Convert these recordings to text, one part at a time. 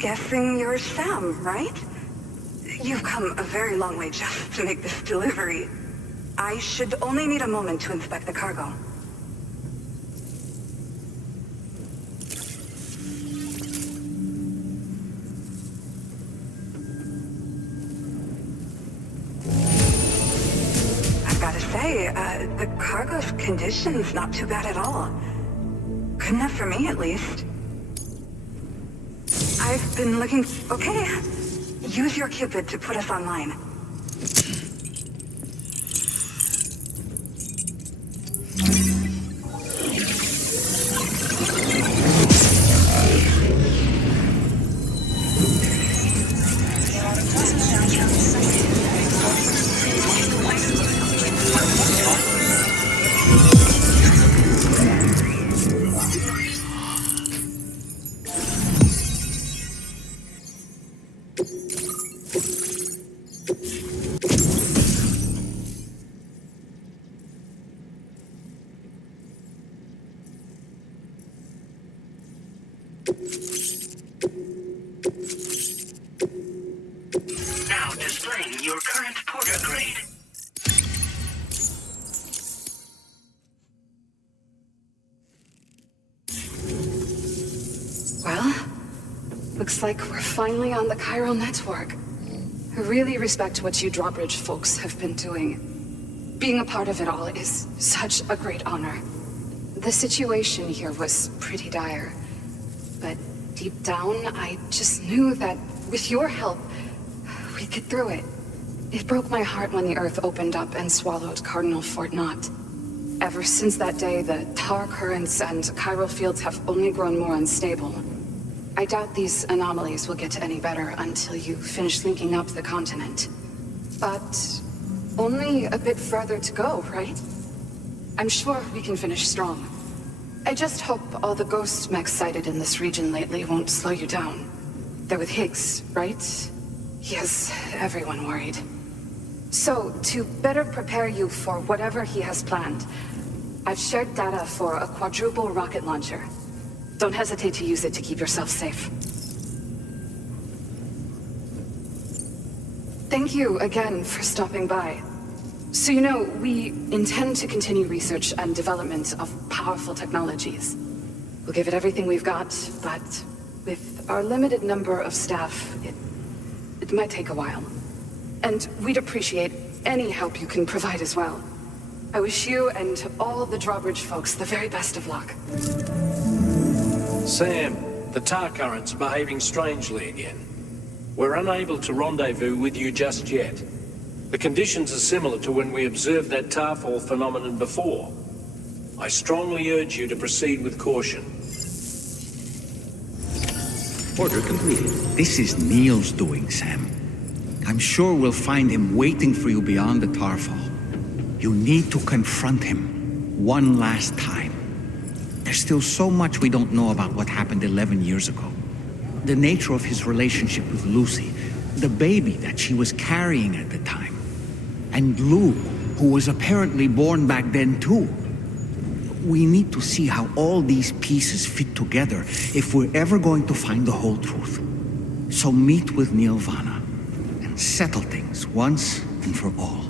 guessing you're Sam, right? You've come a very long way just to make this delivery. I should only need a moment to inspect the cargo. I've got to say, the cargo's condition's not too bad at all. Good enough for me, at least. I've been looking... Okay. Use your Cupid to put us online. Now displaying your current porter grade. Well, looks like we're finally on the chiral network. I really respect what you drawbridge folks have been doing. Being a part of it all is such a great honor. The situation here was pretty dire, but deep down, I just knew that with your help, we'd get through it. It broke my heart when the Earth opened up and swallowed Cardinal Fort Knott. Ever since that day, the tar currents and chiral fields have only grown more unstable. I doubt these anomalies will get any better until you finish linking up the continent. But only a bit further to go, right? I'm sure we can finish strong. I just hope all the ghost mechs sighted in this region lately won't slow you down. They're with Higgs, right? He has everyone worried. So, to better prepare you for whatever he has planned, I've shared data for a quadruple rocket launcher. Don't hesitate to use it to keep yourself safe. Thank you again for stopping by. So you know, we intend to continue research and development of powerful technologies. We'll give it everything we've got, but with our limited number of staff, it might take a while. And we'd appreciate any help you can provide as well. I wish you and all the drawbridge folks the very best of luck. Sam, the tar currents are behaving strangely again. We're unable to rendezvous with you just yet. The conditions are similar to when we observed that tarfall phenomenon before. I strongly urge you to proceed with caution. Order completed. This is Neil's doing, Sam. I'm sure we'll find him waiting for you beyond the tarfall. You need to confront him one last time. There's still so much we don't know about what happened 11 years ago. The nature of his relationship with Lucy, the baby that she was carrying at the time, and Lou, who was apparently born back then too. We need to see how all these pieces fit together if we're ever going to find the whole truth. So meet with Neil Vanna and settle things once and for all.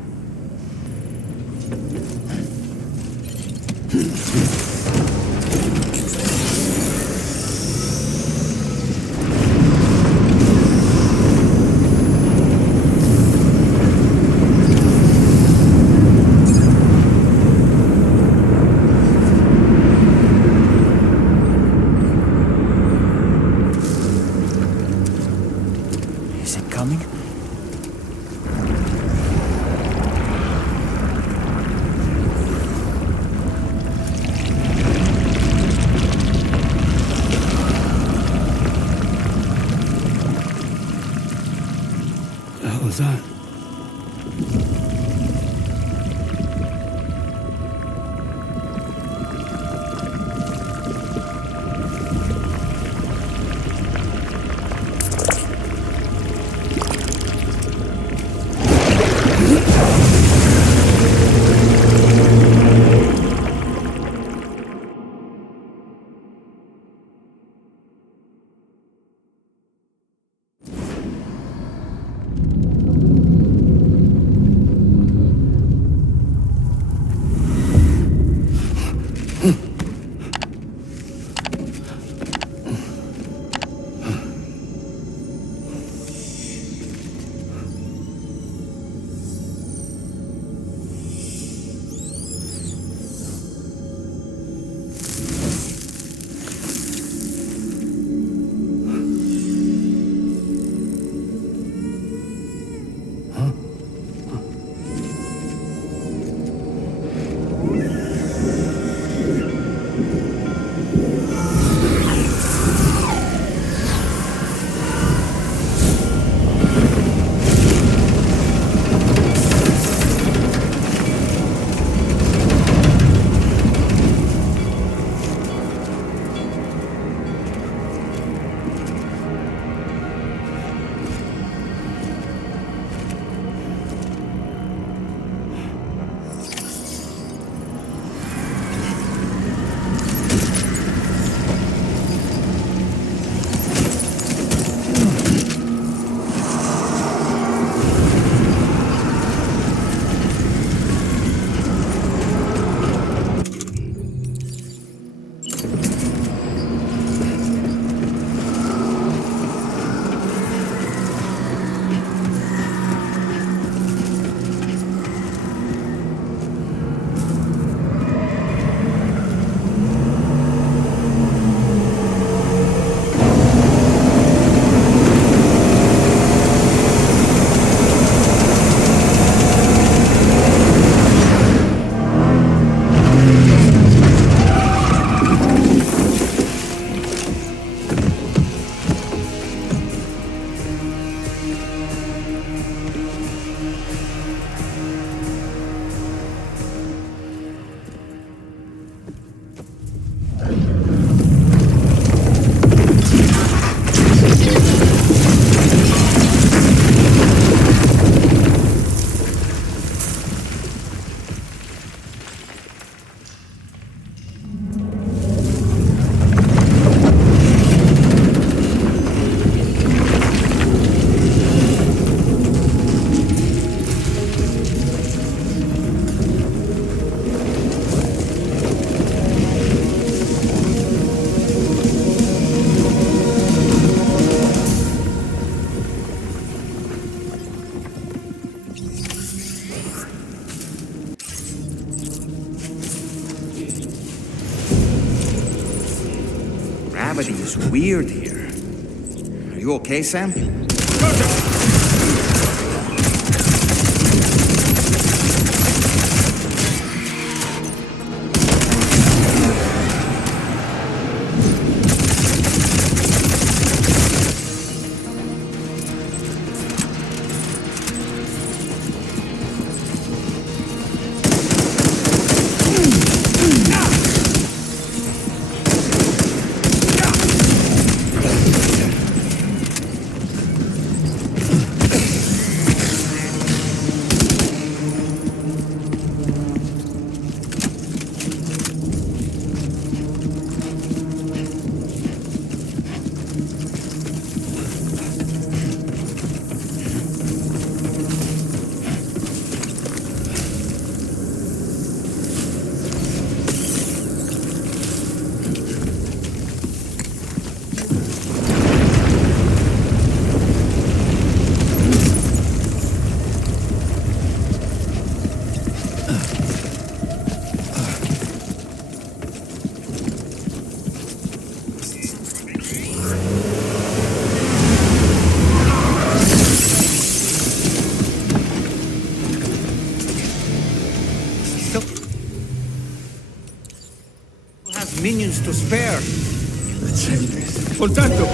Everybody is weird here. Are you okay, Sam? Minions to spare. Soltanto!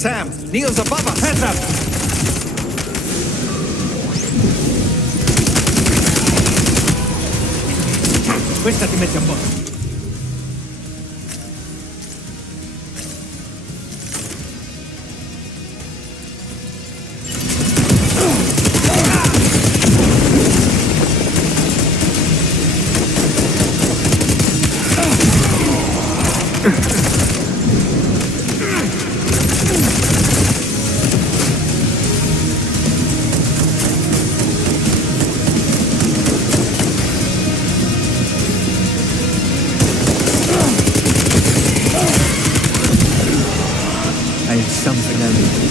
Sam, Neil's above us. Heads up! Questa ti mette a posto. Something else.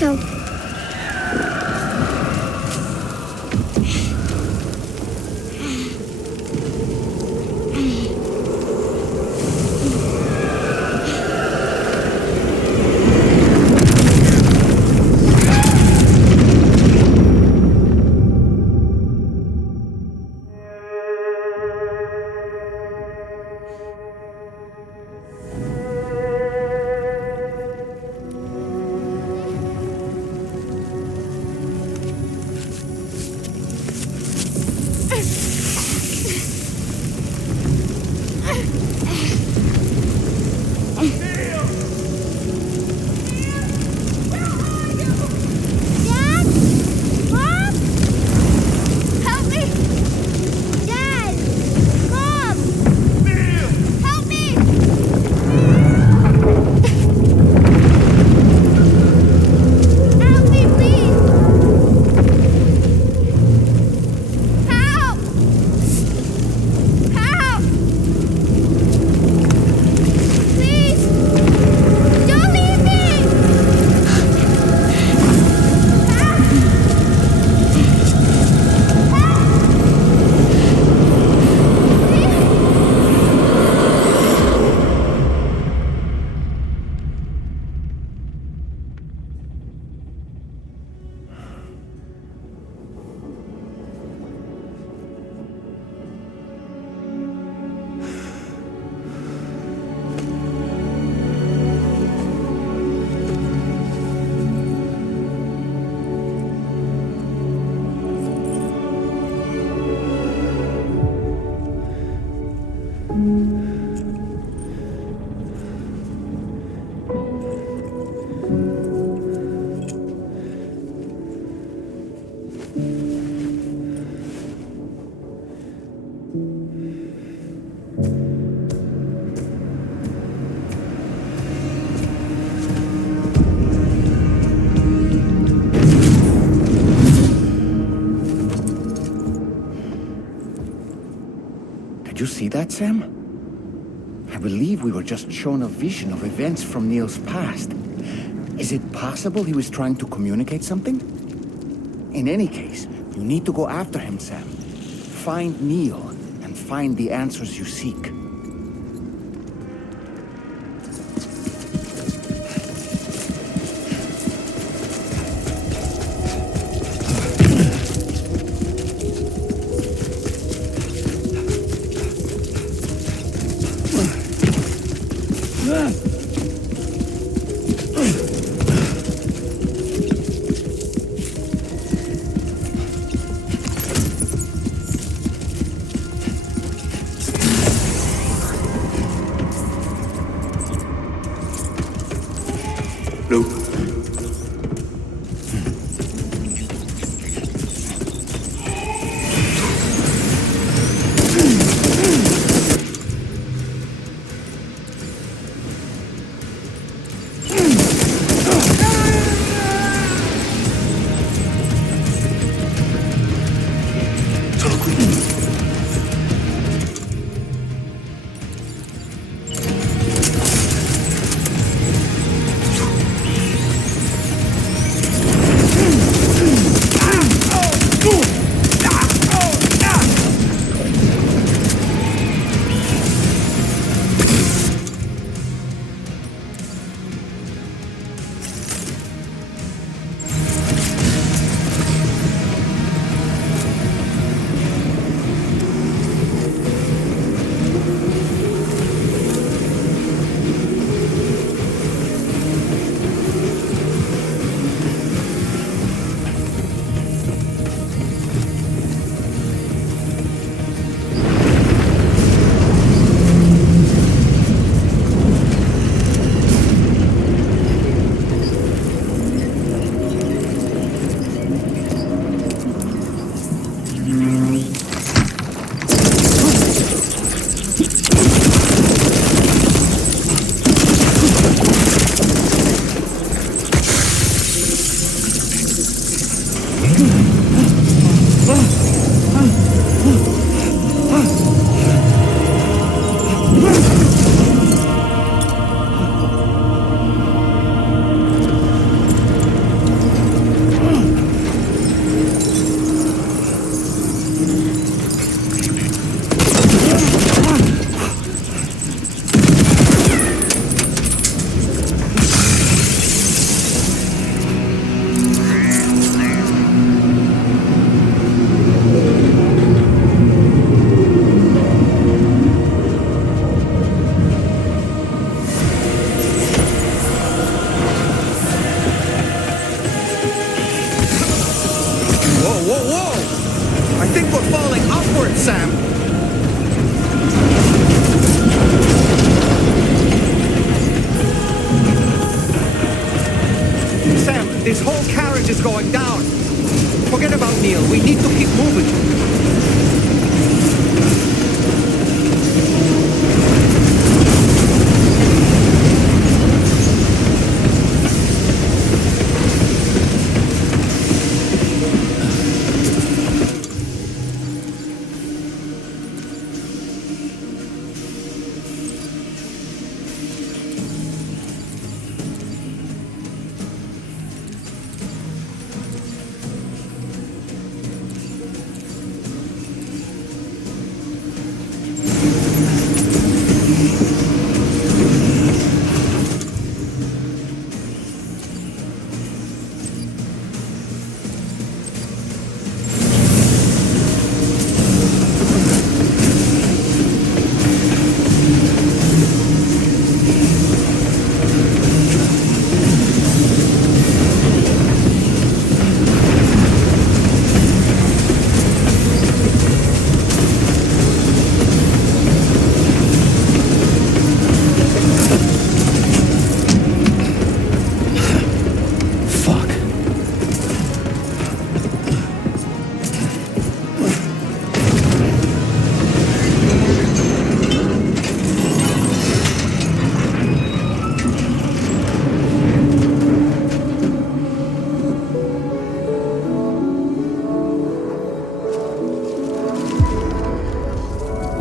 go. Did you see that, Sam? I believe we were just shown a vision of events from Neil's past. Is it possible he was trying to communicate something? In any case, you need to go after him, Sam. Find Neil and find the answers you seek. Sam, this whole carriage is going down. Forget about Neil. We need to keep moving.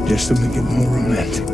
Just to make it more romantic.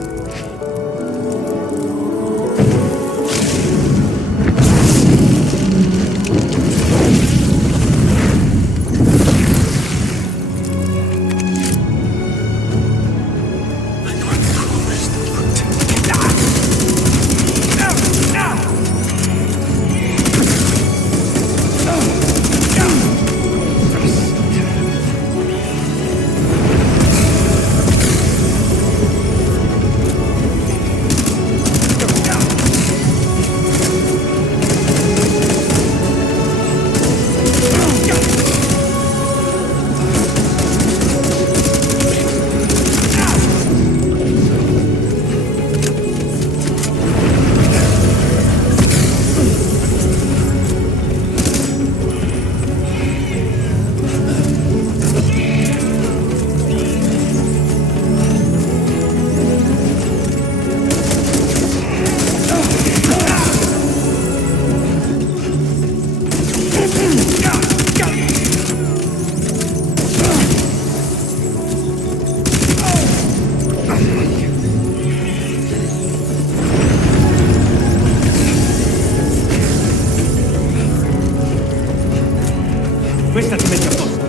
Questa ti mette a posto.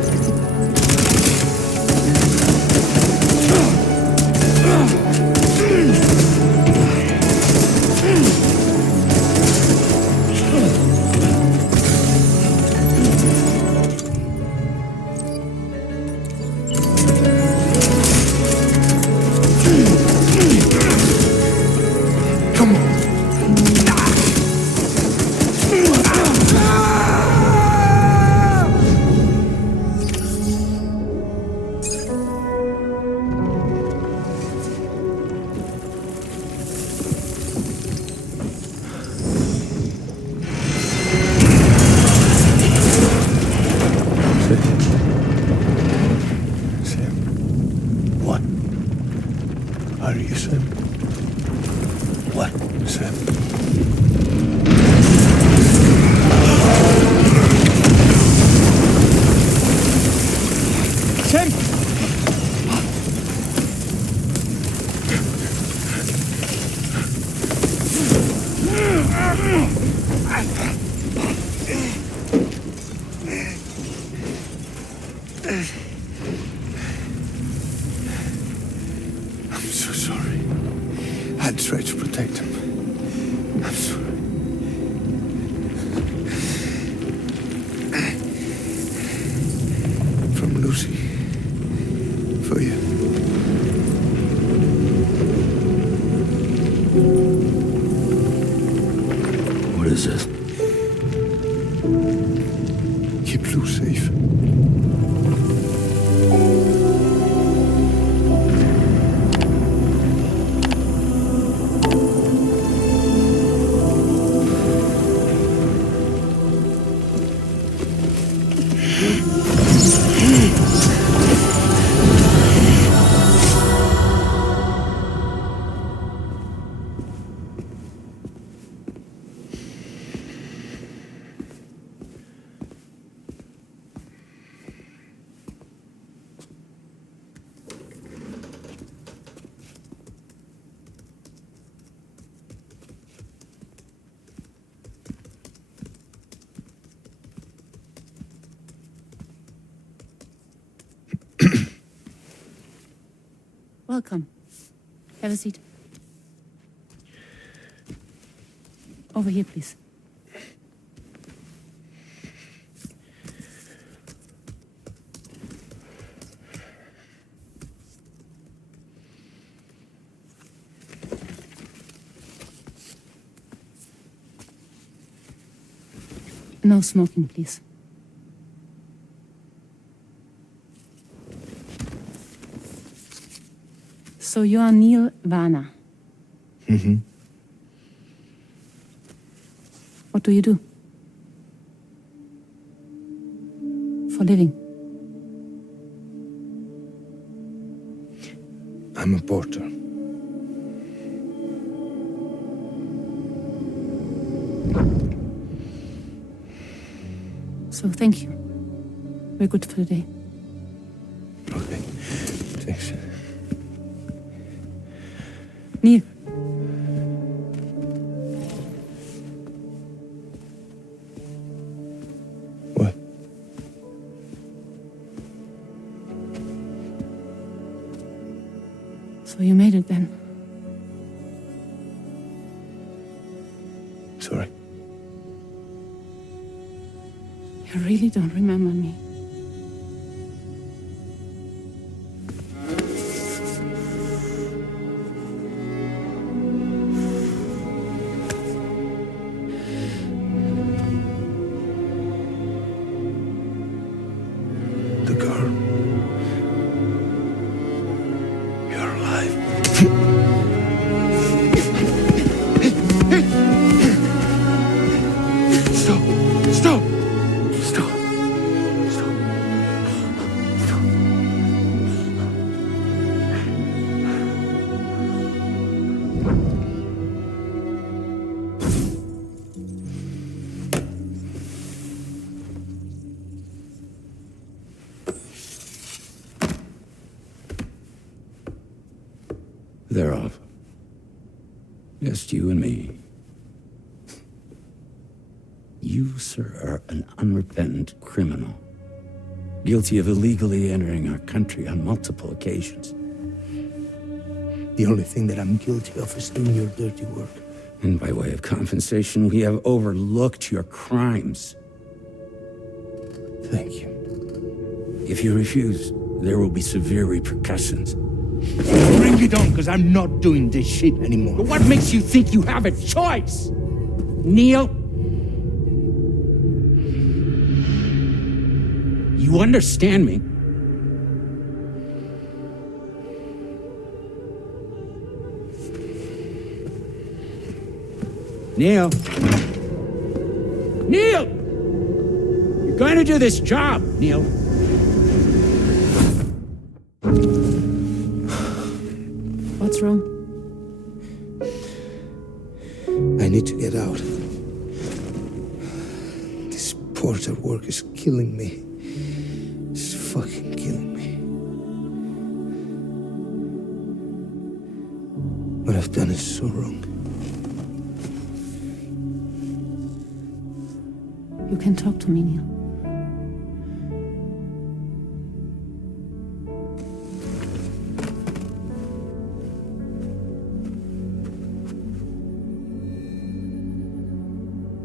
Are you Sam? What, Sam? Sam! I'm so sorry. I'd try to protect him. I'm sorry. From Lucy. For you. What is this? Keep Lou safe. Welcome. Have a seat. Over here, please. No smoking, please. So you are Neil Varner. Mm-hmm. What do you do? For living? I'm a porter. So thank you. We're good for the day. Okay. Thanks. Neil. What? So you made it then? Sorry. You really don't remember me. The girl. You're alive. Stop! Stop! Stop! Stop! Stop! They're off. Just you and me. You, sir, are an unrepentant criminal. Guilty of illegally entering our country on multiple occasions. The only thing that I'm guilty of is doing your dirty work. And by way of compensation, we have overlooked your crimes. Thank you. If you refuse, there will be severe repercussions. Bring it on, because I'm not doing this shit anymore. But what makes you think you have a choice? Neil? You understand me? Neil? Neil! You're going to do this job, Neil. What's wrong? I need to get out. This porter work is killing me. It's fucking killing me. What I've done is so wrong. You can talk to me, Neil.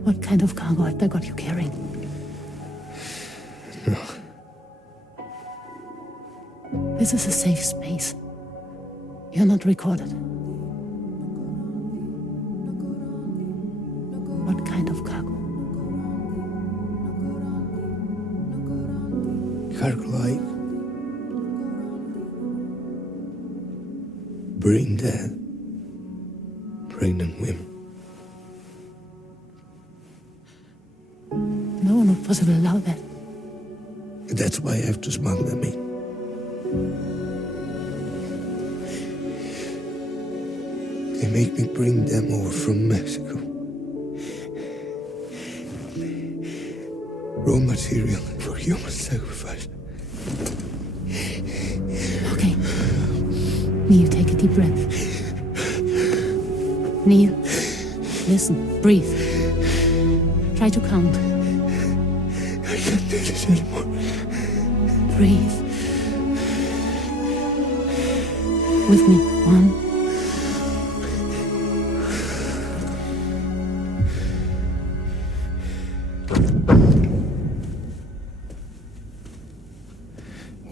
What kind of cargo have they got you carrying? No. This is a safe space. You're not recorded. What kind of cargo? Cargo like brain dead, pregnant women. No one would possibly allow that. That's why I have to smuggle them in. They make me bring them over from Mexico. Raw material for human sacrifice. Okay. Neil, take a deep breath. Neil, listen, breathe. Try to count. I can't do this anymore. Breathe. with me. 1.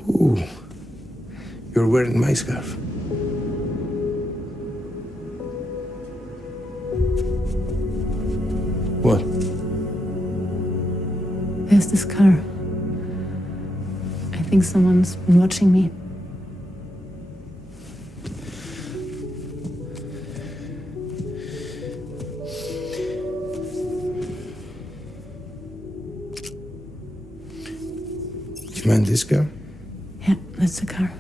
Ooh, you're wearing my scarf. What? There's this car. I think someone's been watching me. Do you mind this car? Yeah, that's the car.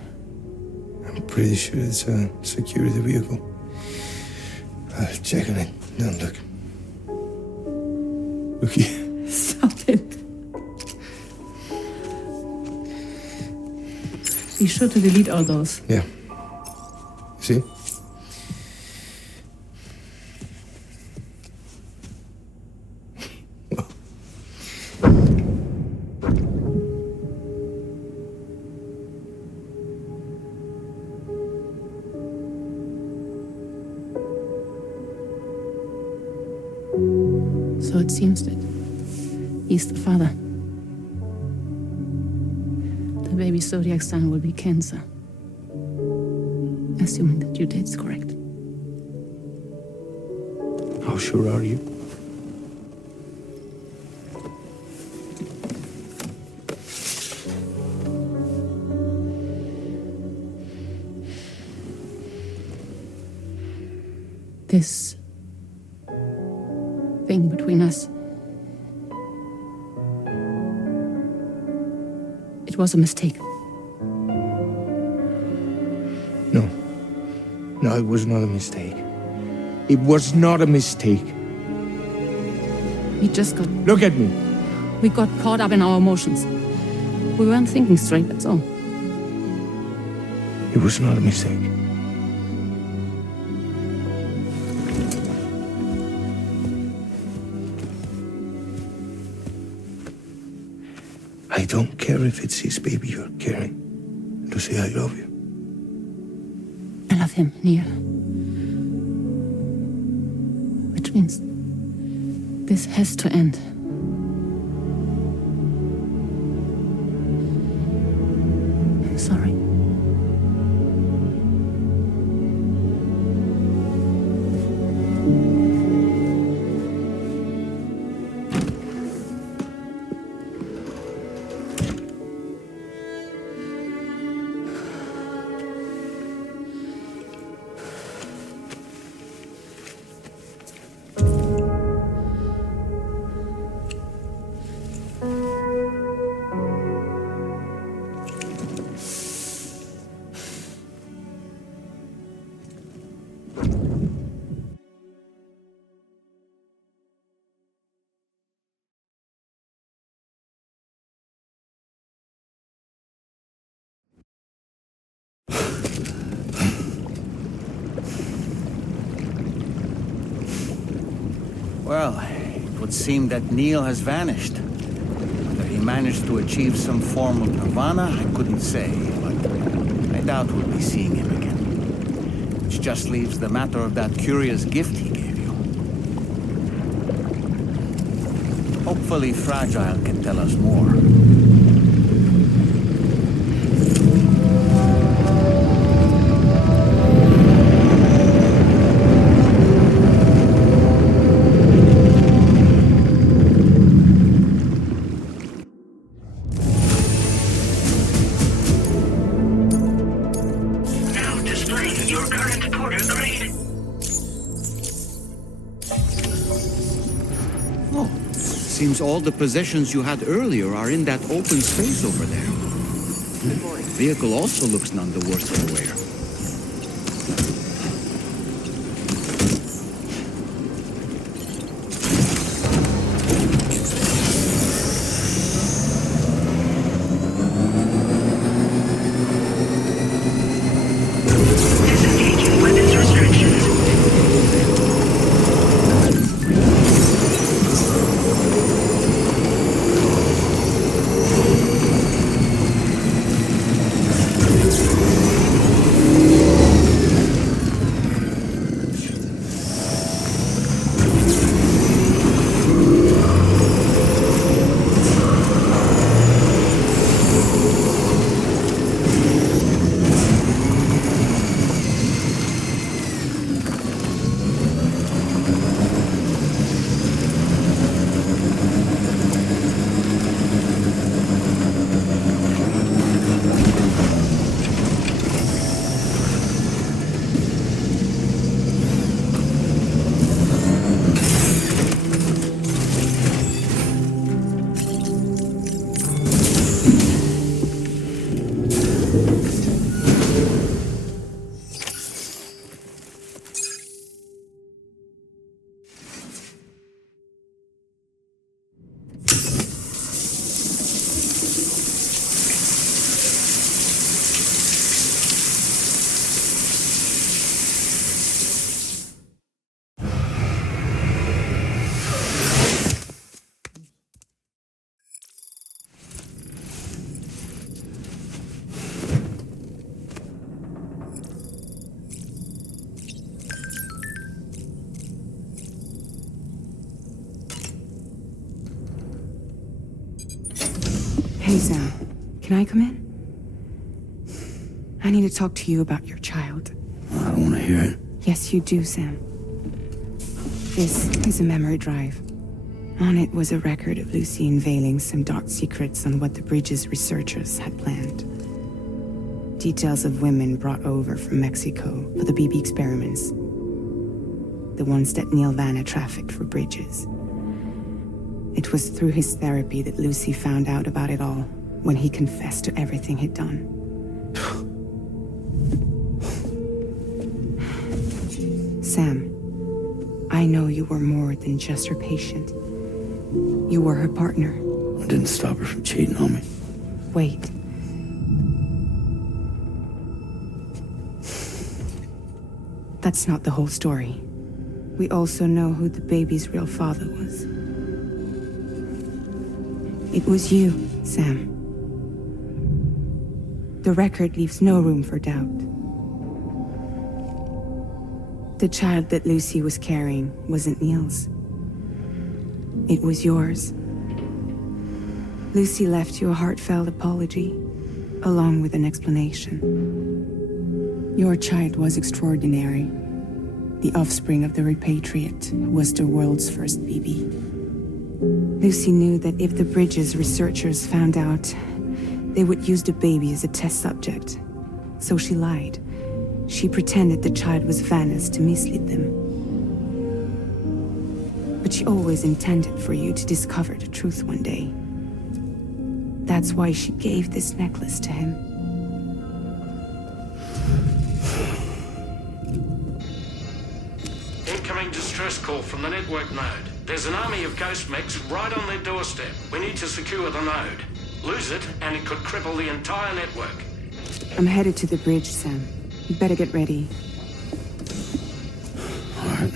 I'm pretty sure it's a security vehicle. I'll check on it. Now look. Look here. Stop it. Be sure to delete all those. Yeah. See? So it seems that he's the father. The baby zodiac sign will be Cancer. Assuming that due date's correct. How sure are you? This thing between us. It was a mistake. No. No, it was not a mistake. It was not a mistake. We just got... Look at me. We got caught up in our emotions. We weren't thinking straight, that's all. It was not a mistake. I don't care if it's his baby you're carrying. Lucy, I love you. I love him, Neil. Which means this has to end. I'm sorry. Well, it would seem that Neil has vanished. Whether he managed to achieve some form of nirvana, I couldn't say, but I doubt we'll be seeing him again. Which just leaves the matter of that curious gift he gave you. Hopefully Fragile can tell us more. Seems all the possessions you had earlier are in that open space over there. The vehicle also looks none the worse for wear. Hey, Sam. Can I come in? I need to talk to you about your child. I don't want to hear it. Yes, you do, Sam. This is a memory drive. On it was a record of Lucy unveiling some dark secrets on what the bridge's researchers had planned. Details of women brought over from Mexico for the BB experiments. The ones that Neil Vanna trafficked for bridges. It was through his therapy that Lucy found out about it all when he confessed to everything he'd done. Sam, I know you were more than just her patient. You were her partner. I didn't stop her from cheating on me. Wait. That's not the whole story. We also know who the baby's real father was. It was you, Sam. The record leaves no room for doubt. The child that Lucy was carrying wasn't Neil's. It was yours. Lucy left you a heartfelt apology, along with an explanation. Your child was extraordinary. The offspring of the repatriate was the world's first BB. Lucy knew that if the bridge's researchers found out, they would use the baby as a test subject. So she lied. She pretended the child was Vanna's to mislead them. But she always intended for you to discover the truth one day. That's why she gave this necklace to him. Incoming distress call from the network node. There's an army of ghost mechs right on their doorstep. We need to secure the node. Lose it, and it could cripple the entire network. I'm headed to the bridge, Sam. You better get ready. All right.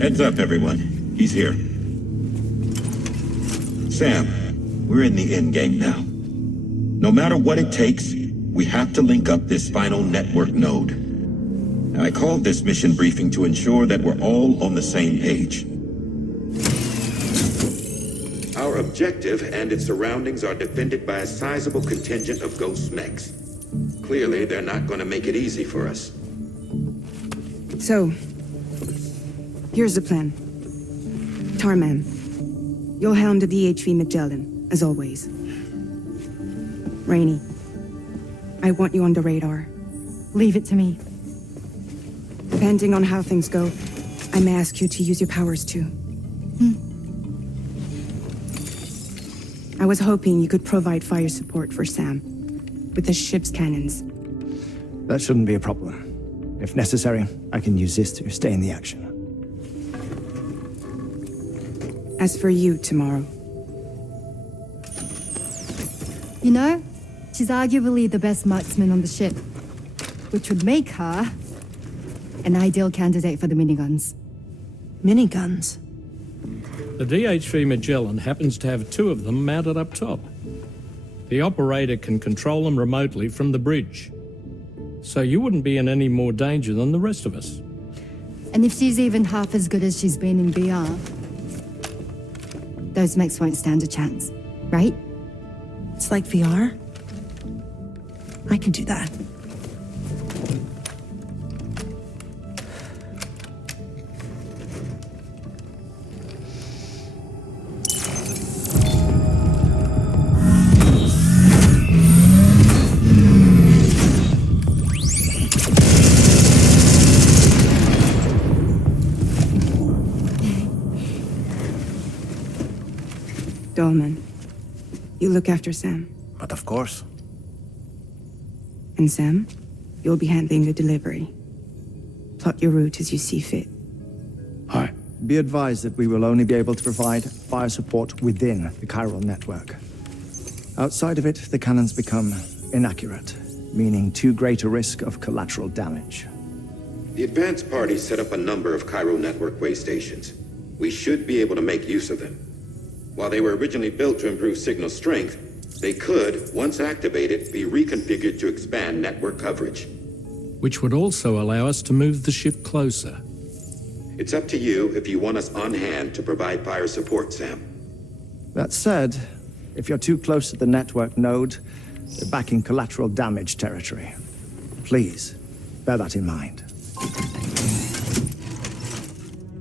Heads up, everyone. He's here. Sam, we're in the end game now. No matter what it takes, we have to link up this final network node. I called this mission briefing to ensure that we're all on the same page. Our objective and its surroundings are defended by a sizable contingent of ghost mechs. Clearly, they're not going to make it easy for us. So, here's the plan. Tarman, you'll helm the DHV Magellan, as always. Rainey, I want you on the radar. Leave it to me. Depending on how things go, I may ask you to use your powers too. I was hoping you could provide fire support for Sam, with the ship's cannons. That shouldn't be a problem. If necessary, I can use this to stay in the action. As for you, tomorrow. You know, she's arguably the best marksman on the ship, which would make her an ideal candidate for the miniguns. Miniguns? The DHV Magellan happens to have 2 of them mounted up top. The operator can control them remotely from the bridge. So you wouldn't be in any more danger than the rest of us. And if she's even half as good as she's been in VR, those mechs won't stand a chance, right? It's like VR? I can do that. Dolman, you look after Sam. But of course. And Sam, you'll be handling the delivery. Plot your route as you see fit. Hi. Be advised that we will only be able to provide fire support within the chiral network. Outside of it, the cannons become inaccurate, meaning too great a risk of collateral damage. The advanced party set up a number of Cairo network way stations. We should be able to make use of them. While they were originally built to improve signal strength, they could, once activated, be reconfigured to expand network coverage. Which would also allow us to move the ship closer. It's up to you if you want us on hand to provide fire support, Sam. That said, if you're too close to the network node, you're back in collateral damage territory. Please, bear that in mind.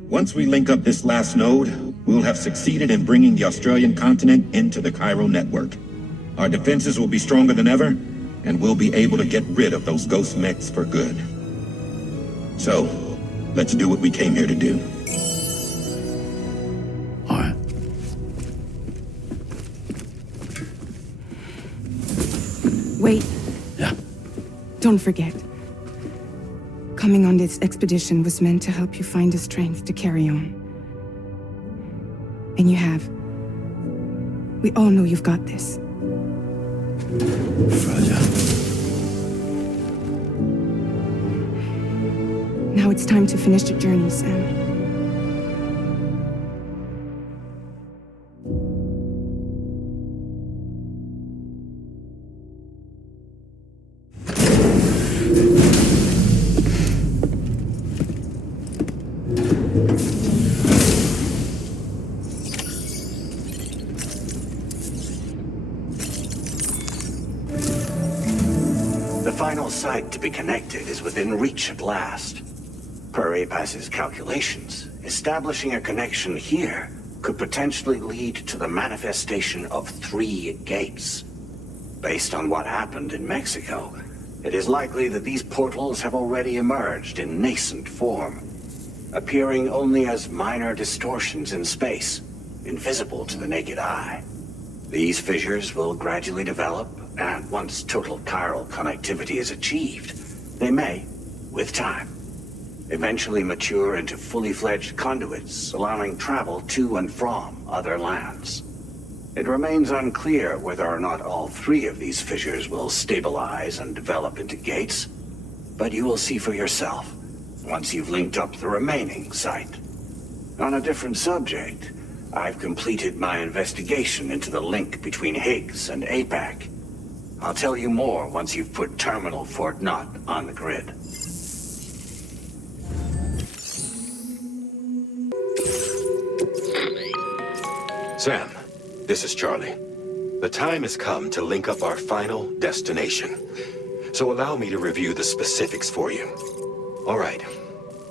Once we link up this last node, we'll have succeeded in bringing the Australian continent into the Cairo network. Our defenses will be stronger than ever, and we'll be able to get rid of those ghost mechs for good. So, let's do what we came here to do. All right. Wait. Yeah. Don't forget. Coming on this expedition was meant to help you find the strength to carry on. And you have. We all know you've got this. Roger. Now it's time to finish the journey, Sam. The final site to be connected is within reach at last. Per APAS's calculations, establishing a connection here could potentially lead to the manifestation of 3 gates. Based on what happened in Mexico, it is likely that these portals have already emerged in nascent form, appearing only as minor distortions in space, invisible to the naked eye. These fissures will gradually develop, and once total chiral connectivity is achieved, they may, with time, eventually mature into fully fledged conduits, allowing travel to and from other lands. It remains unclear whether or not all 3 of these fissures will stabilize and develop into gates, but you will see for yourself once you've linked up the remaining site. On a different subject, I've completed my investigation into the link between Higgs and APAC. I'll tell you more once you've put Terminal Fort Knott on the grid. Sam, this is Charlie. The time has come to link up our final destination. So allow me to review the specifics for you. All right.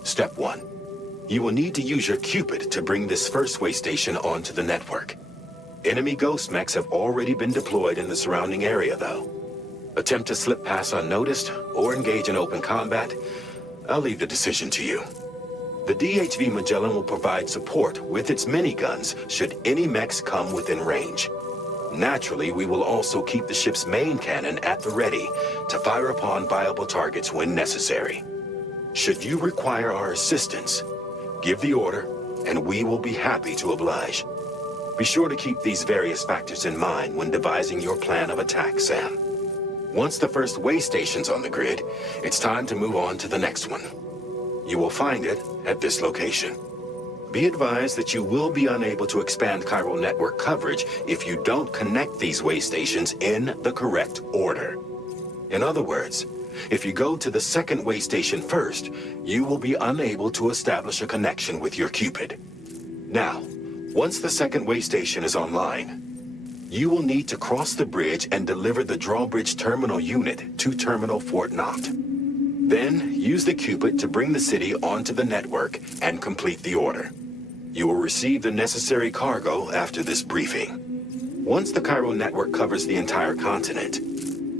Step 1. You will need to use your Cupid to bring this first way station onto the network. Enemy ghost mechs have already been deployed in the surrounding area, though. Attempt to slip past unnoticed or engage in open combat, I'll leave the decision to you. The DHV Magellan will provide support with its miniguns should any mechs come within range. Naturally, we will also keep the ship's main cannon at the ready to fire upon viable targets when necessary. Should you require our assistance, give the order, and we will be happy to oblige. Be sure to keep these various factors in mind when devising your plan of attack, Sam. Once the first way station's on the grid, it's time to move on to the next one. You will find it at this location. Be advised that you will be unable to expand chiral network coverage if you don't connect these way stations in the correct order. In other words, if you go to the second way station first, you will be unable to establish a connection with your Cupid. Now, once the second way station is online, you will need to cross the bridge and deliver the drawbridge terminal unit to Terminal Fort Knott. Then, use the Cupid to bring the city onto the network and complete the order. You will receive the necessary cargo after this briefing. Once the Cairo network covers the entire continent,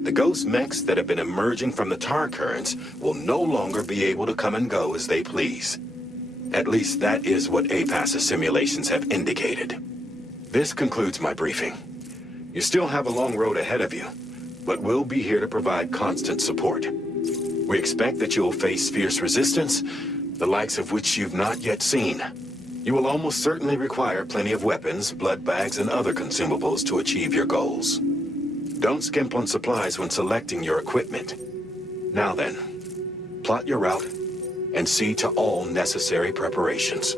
the ghost mechs that have been emerging from the tar currents will no longer be able to come and go as they please. At least that is what APAS's simulations have indicated. This concludes my briefing. You still have a long road ahead of you, but we'll be here to provide constant support. We expect that you will face fierce resistance, the likes of which you've not yet seen. You will almost certainly require plenty of weapons, blood bags, and other consumables to achieve your goals. Don't skimp on supplies when selecting your equipment. Now then, plot your route, and see to all necessary preparations.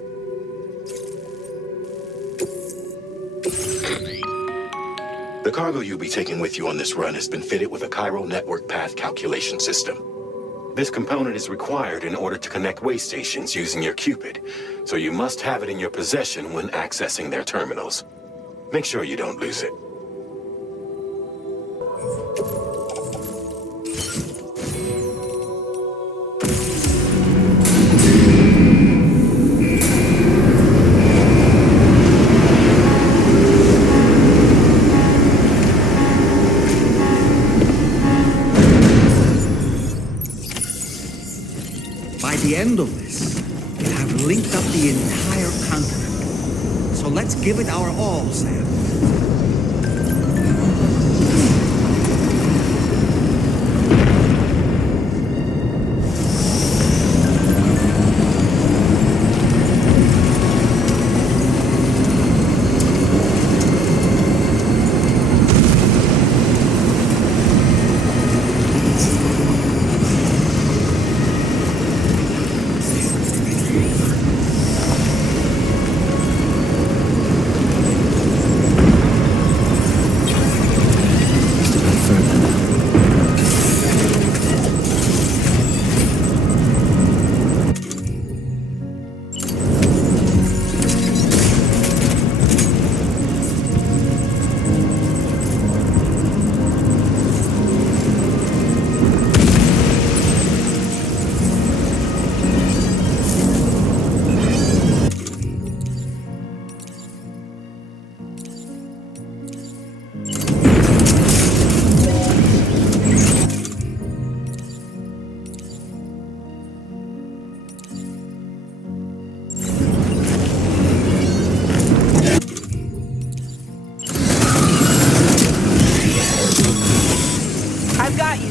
The cargo you'll be taking with you on this run has been fitted with a chiral network path calculation system. This component is required in order to connect way stations using your Cupid, so you must have it in your possession when accessing their terminals. Make sure you don't lose it. By the end of this, we'll have linked up the entire continent. So let's give it our all, Sam.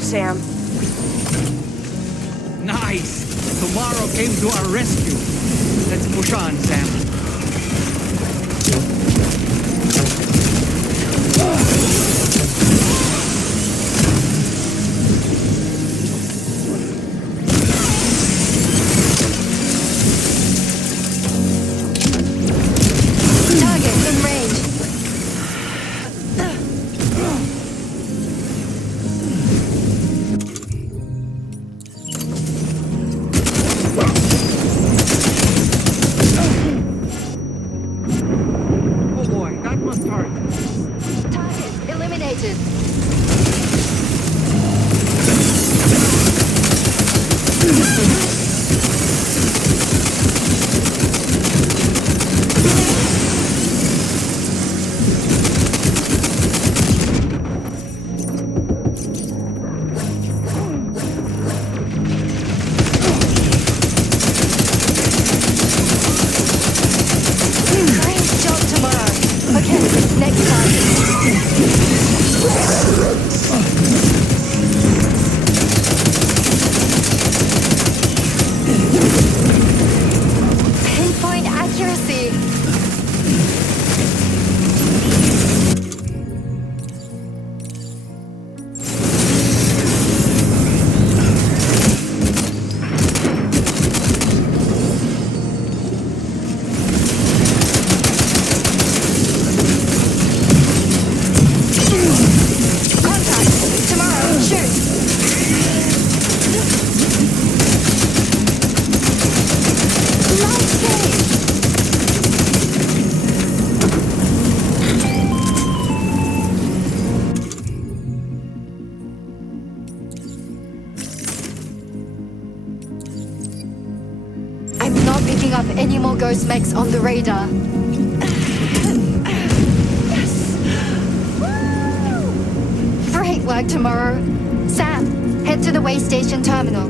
Sam. Nice! Tomorrow came to our rescue. Let's push on, Sam. Target in range. Up any more ghost mechs on the radar. Yes! Woo! Great work tomorrow. Sam, head to the way station terminal.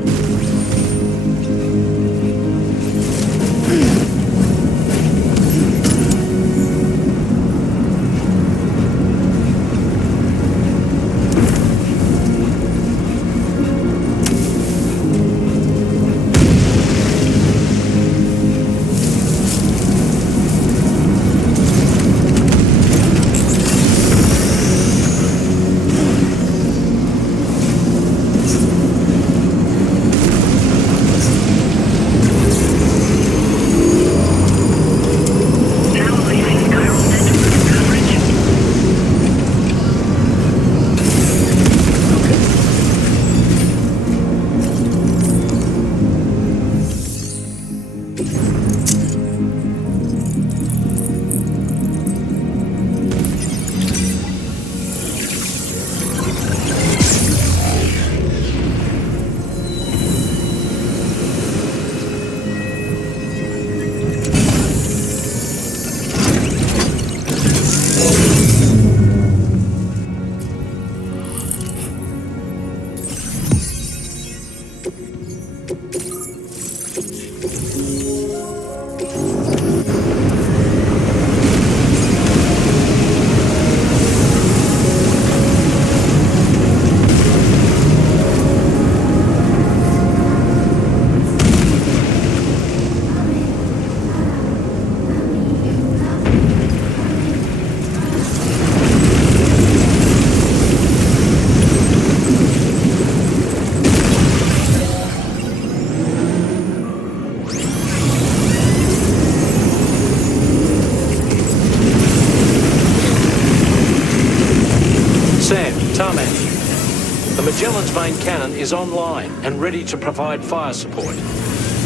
main cannon is online and ready to provide fire support.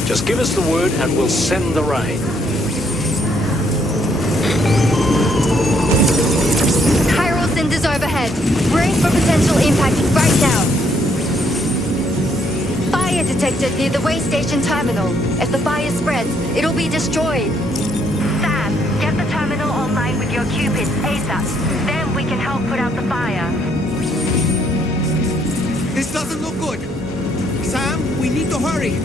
Just give us the word and we'll send the rain. Chiral cinders overhead. Brace for potential impact right now. Fire detected near the way station terminal. If the fire spreads, it'll be destroyed. Sam, get the terminal online with your Cupids ASAP. Then we can help put out the fire. This doesn't look good. Sam, we need to hurry.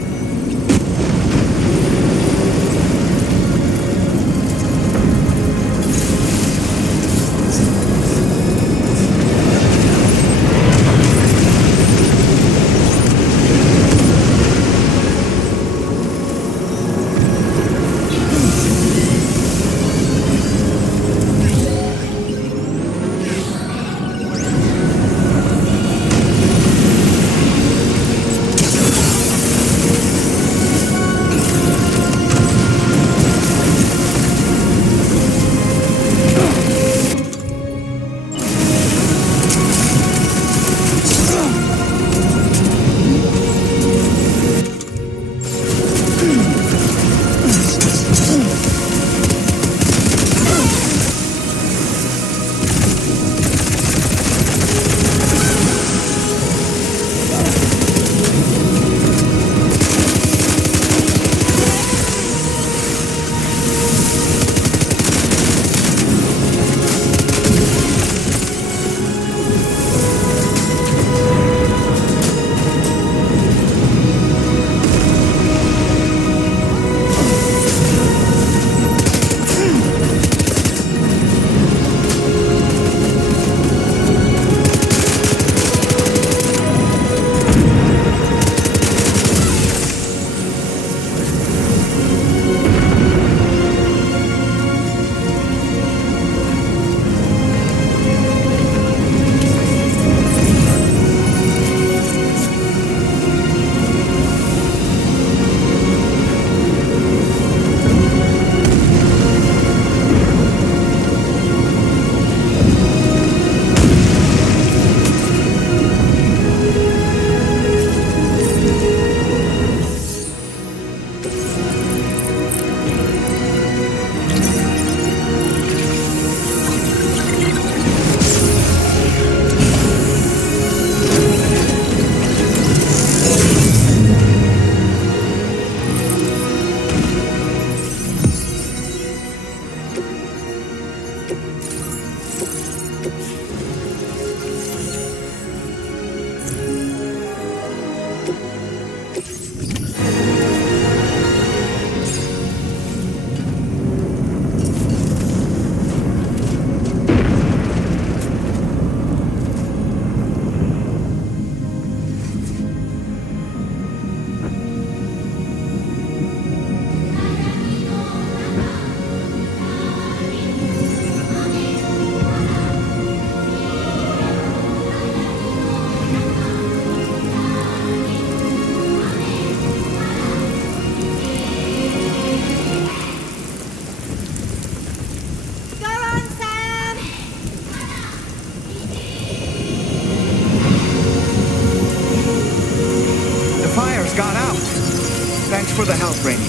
Thanks for the help, Rainey.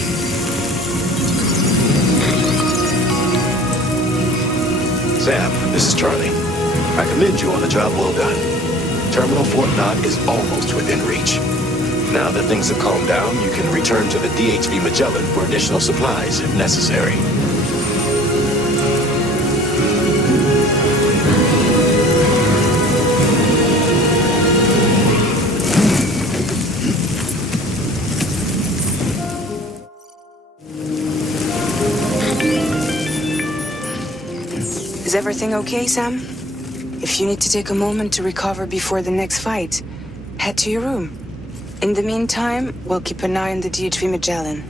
Sam, this is Charlie. I commend you on the job well done. Terminal Fort Knott is almost within reach. Now that things have calmed down, you can return to the DHV Magellan for additional supplies if necessary. Is everything okay, Sam? If you need to take a moment to recover before the next fight, head to your room. In the meantime, we'll keep an eye on the DHV Magellan.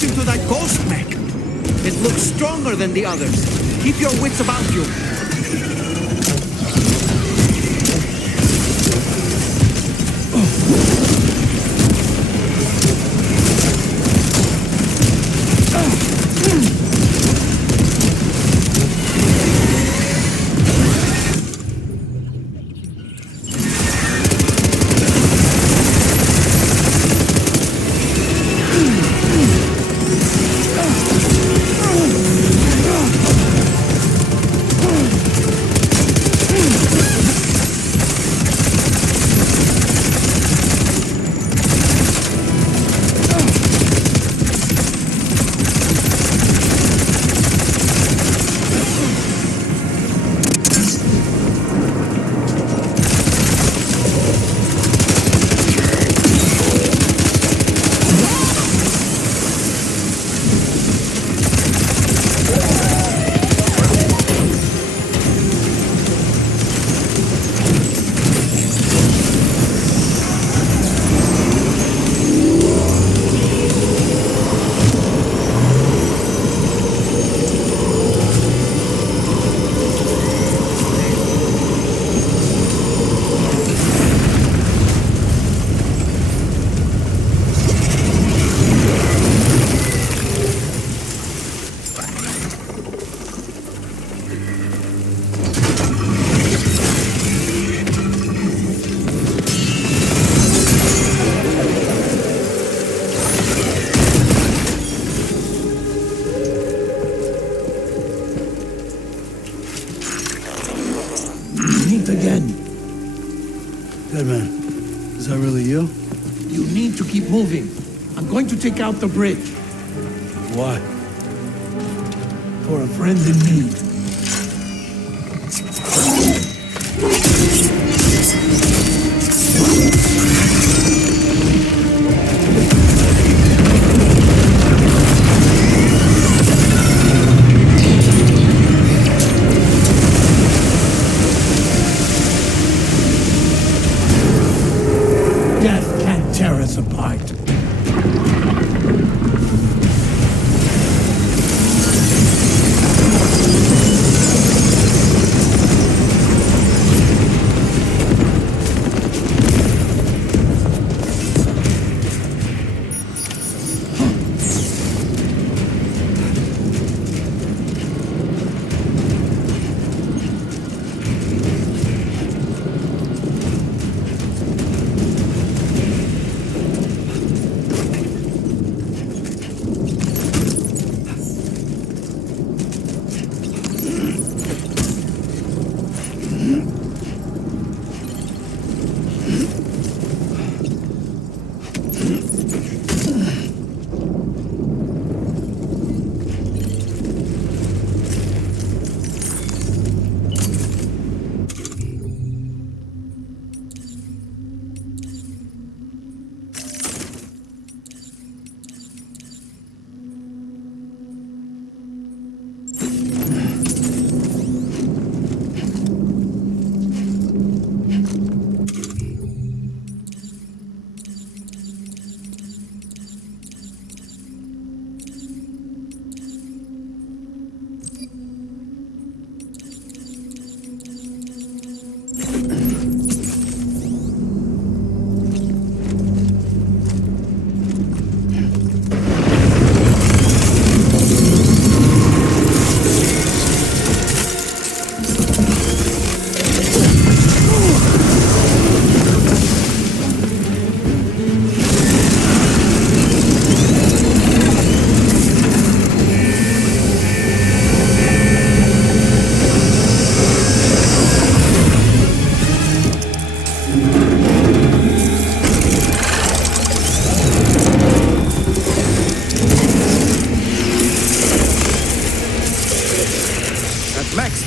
attention to that ghost mech. It looks stronger than the others. Keep your wits about you. Again. Deadman, is that really you? You need to keep moving. I'm going to take out the bridge. Why? For a friend in need. Death can't tear us apart.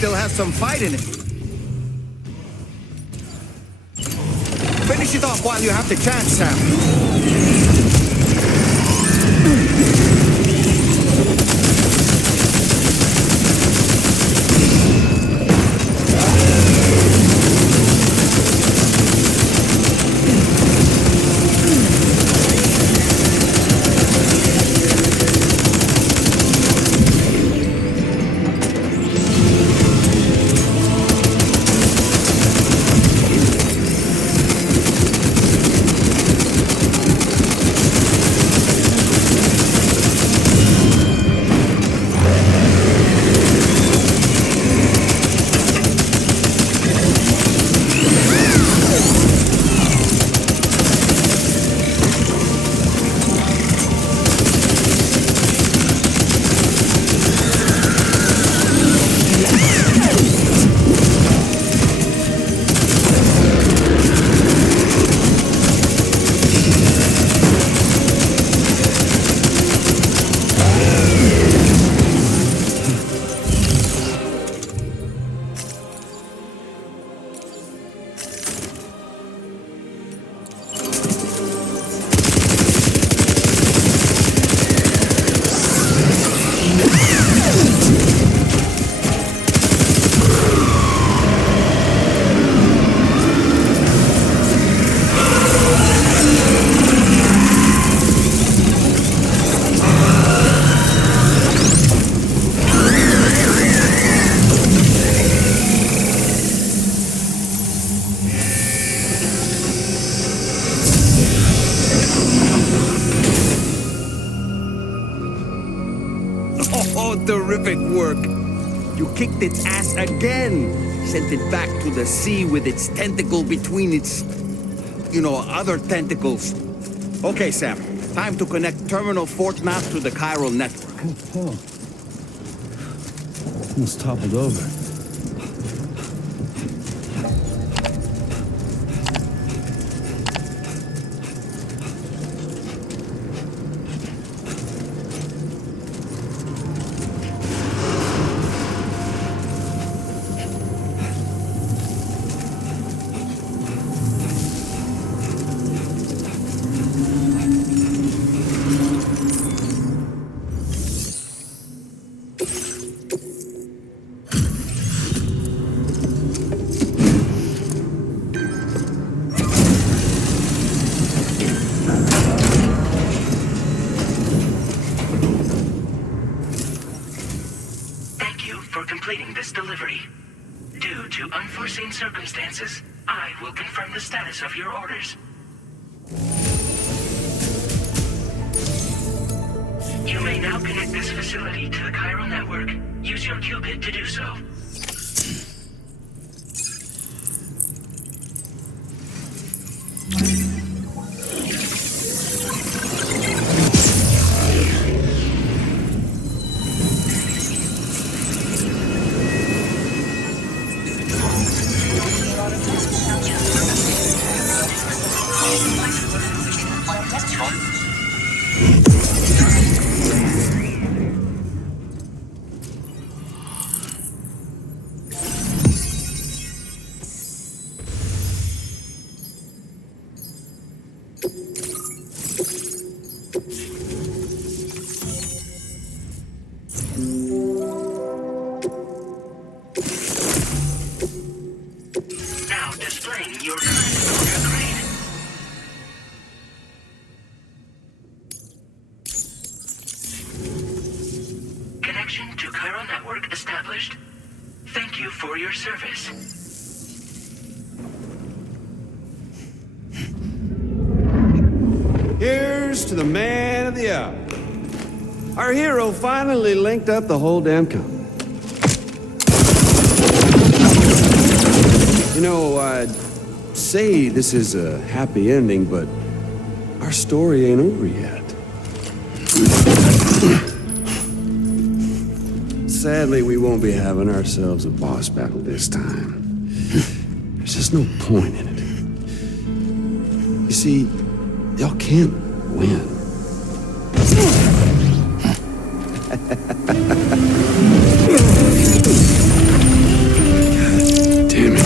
Still has some fight in it. Finish it off while you have the chance, Sam. Terrific work. You kicked its ass again. Sent it back to the sea with its tentacle between its, other tentacles. Okay, Sam. Time to connect Terminal Fort Map to the chiral network. Oh. Almost toppled over. completing this delivery. Due to unforeseen circumstances, I will confirm the status of your orders. You may now connect this facility to the chiral network. Use your qubit to do so. Here's to the man of the hour. Our hero finally linked up the whole damn company. You know, I'd say this is a happy ending, but our story ain't over yet. Sadly, we won't be having ourselves a boss battle this time. There's just no point in it. You see, y'all can't win. Damn it.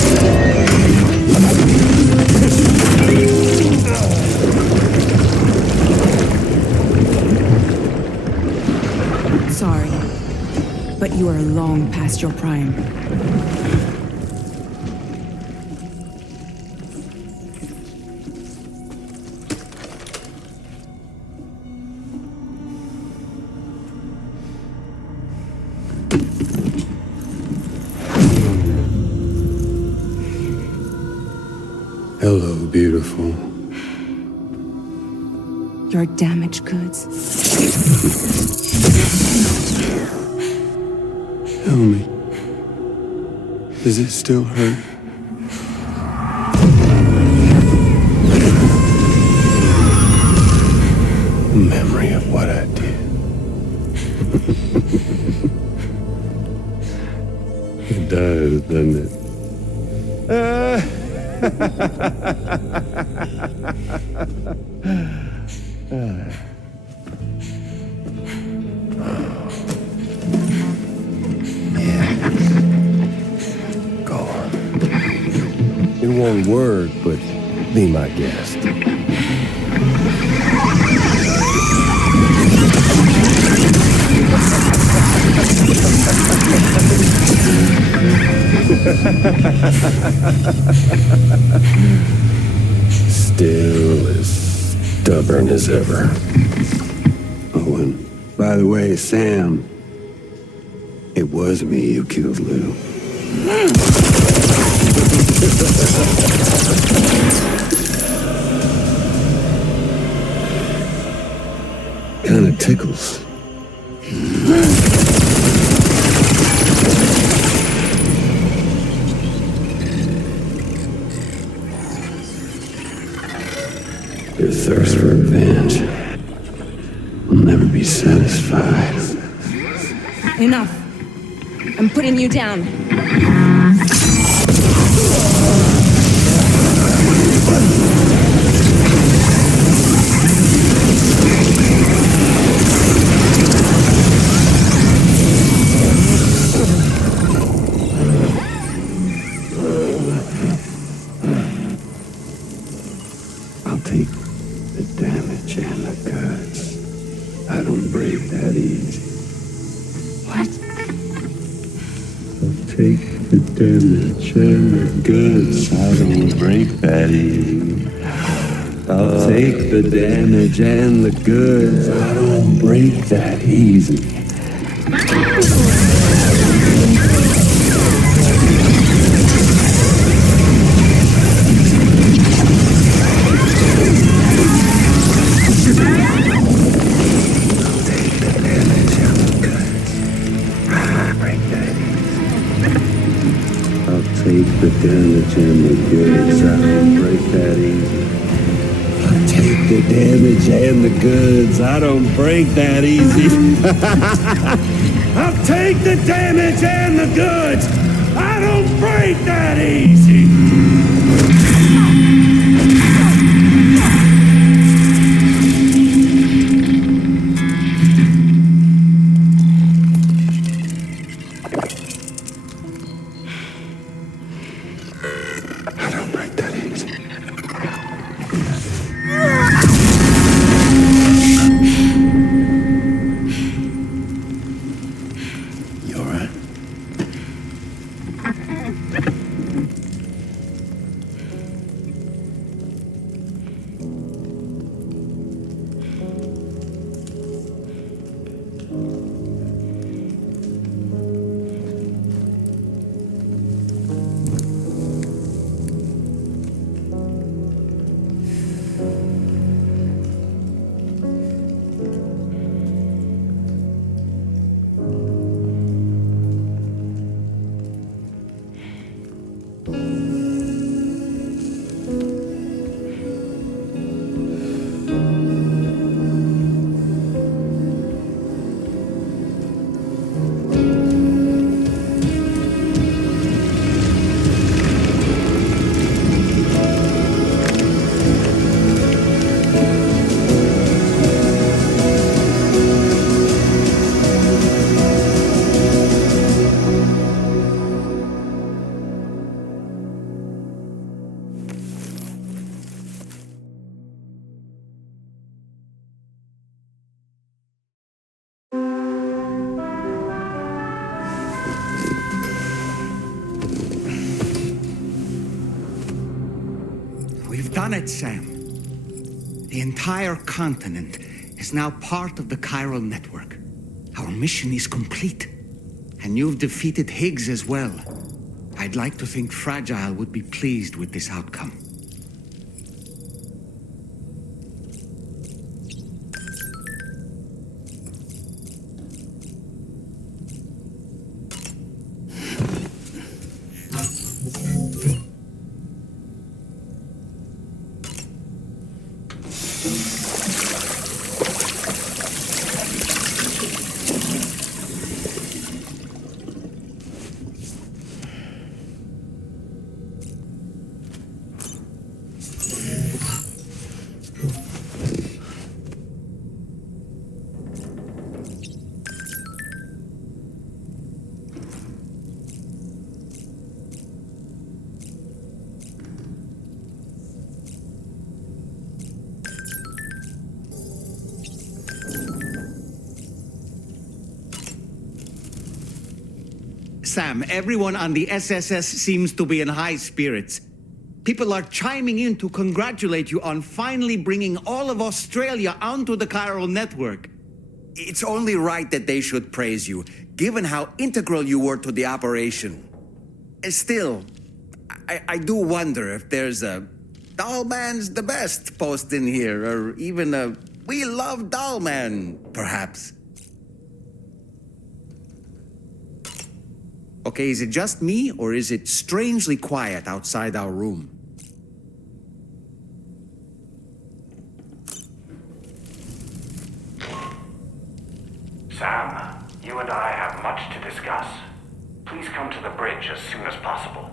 Sorry, but you are long past your prime. Hello, beautiful. Your damaged goods. Tell me, does it still hurt? Memory of what I did. It does, doesn't it? Go on. In one word, but be my guest. Still as stubborn as ever. Oh, and by the way, Sam, it was me who killed Lou. Kinda tickles. thirst for revenge will never be satisfied. Enough. I'm putting you down. I'll take the damage and the goods. I don't break that easy. What? I'll take the damage and the goods. I don't break that easy. I'll take the damage and the goods. I don't break that easy. Take the damage and the goods. I don't break that easy. I'll take the damage and the goods. I don't break that easy. I'll take the damage and the goods. I don't break that easy. We've done it, Sam. The entire continent is now part of the chiral network. Our mission is complete. And you've defeated Higgs as well. I'd like to think Fragile would be pleased with this outcome. Sam, everyone on the SSS seems to be in high spirits. People are chiming in to congratulate you on finally bringing all of Australia onto the chiral network. It's only right that they should praise you, given how integral you were to the operation. Still, I do wonder if there's a Dollman's the best post in here, or even a We Love Dollman, perhaps. Okay, is it just me, or is it strangely quiet outside our room? You and I have much to discuss. Please come to the bridge as soon as possible.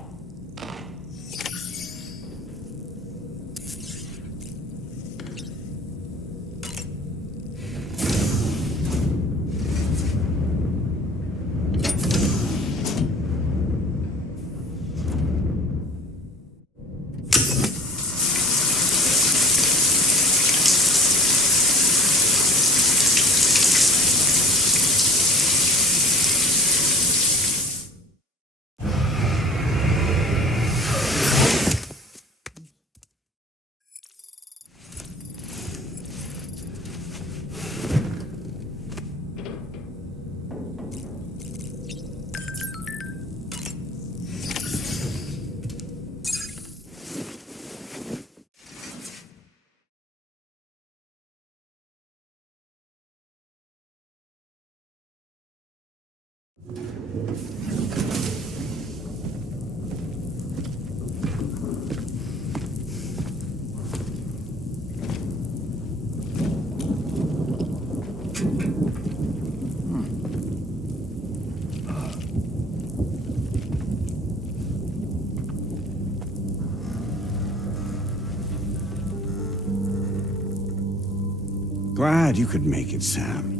Glad you could make it, Sam.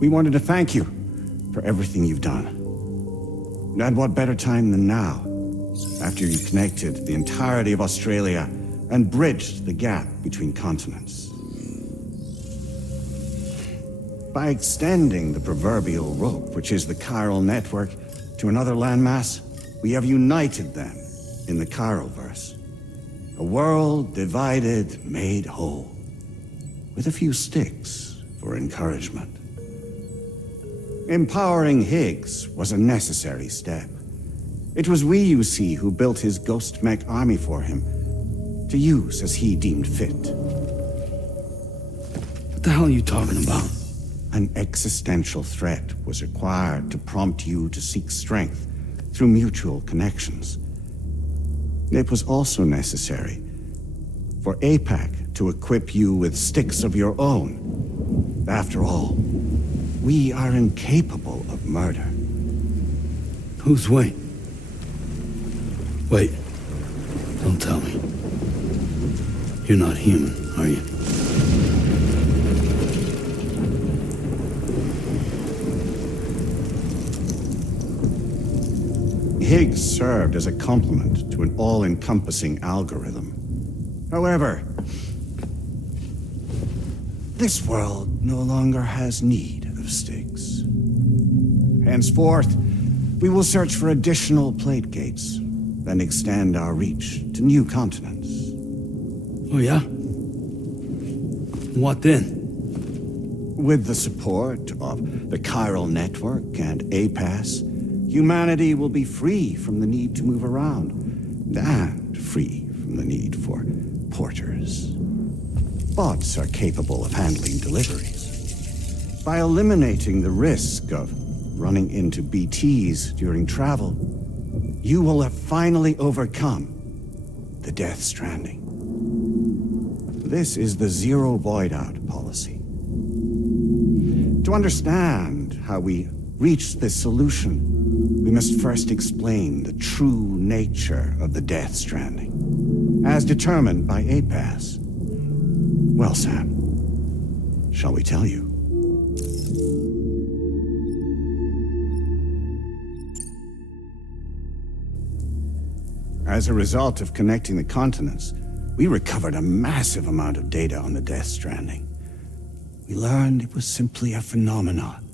We wanted to thank you for everything you've done. And what better time than now, after you connected the entirety of Australia and bridged the gap between continents. By extending the proverbial rope, which is the chiral network, to another landmass, we have united them in the Chiroverse. A world divided, made whole. With a few sticks for encouragement. Empowering Higgs was a necessary step. It was we, you see, who built his ghost mech army for him, to use as he deemed fit. What the hell are you talking about? An existential threat was required to prompt you to seek strength through mutual connections. It was also necessary for APAC to equip you with sticks of your own. After all, we are incapable of murder. Who's we? Wait. Don't tell me. You're not human, are you? Higgs served as a complement to an all-encompassing algorithm. However, this world no longer has need of sticks. Henceforth, we will search for additional plate gates, then extend our reach to new continents. Oh yeah? What then? With the support of the chiral network and APAS, humanity will be free from the need to move around, and free from the need for porters. Bots are capable of handling deliveries. By eliminating the risk of running into BTs during travel, you will have finally overcome the Death Stranding. This is the zero void-out policy. To understand how we reached this solution, we must first explain the true nature of the Death Stranding, as determined by APAS. Well, Sam, shall we tell you? As a result of connecting the continents, we recovered a massive amount of data on the Death Stranding. We learned it was simply a phenomenon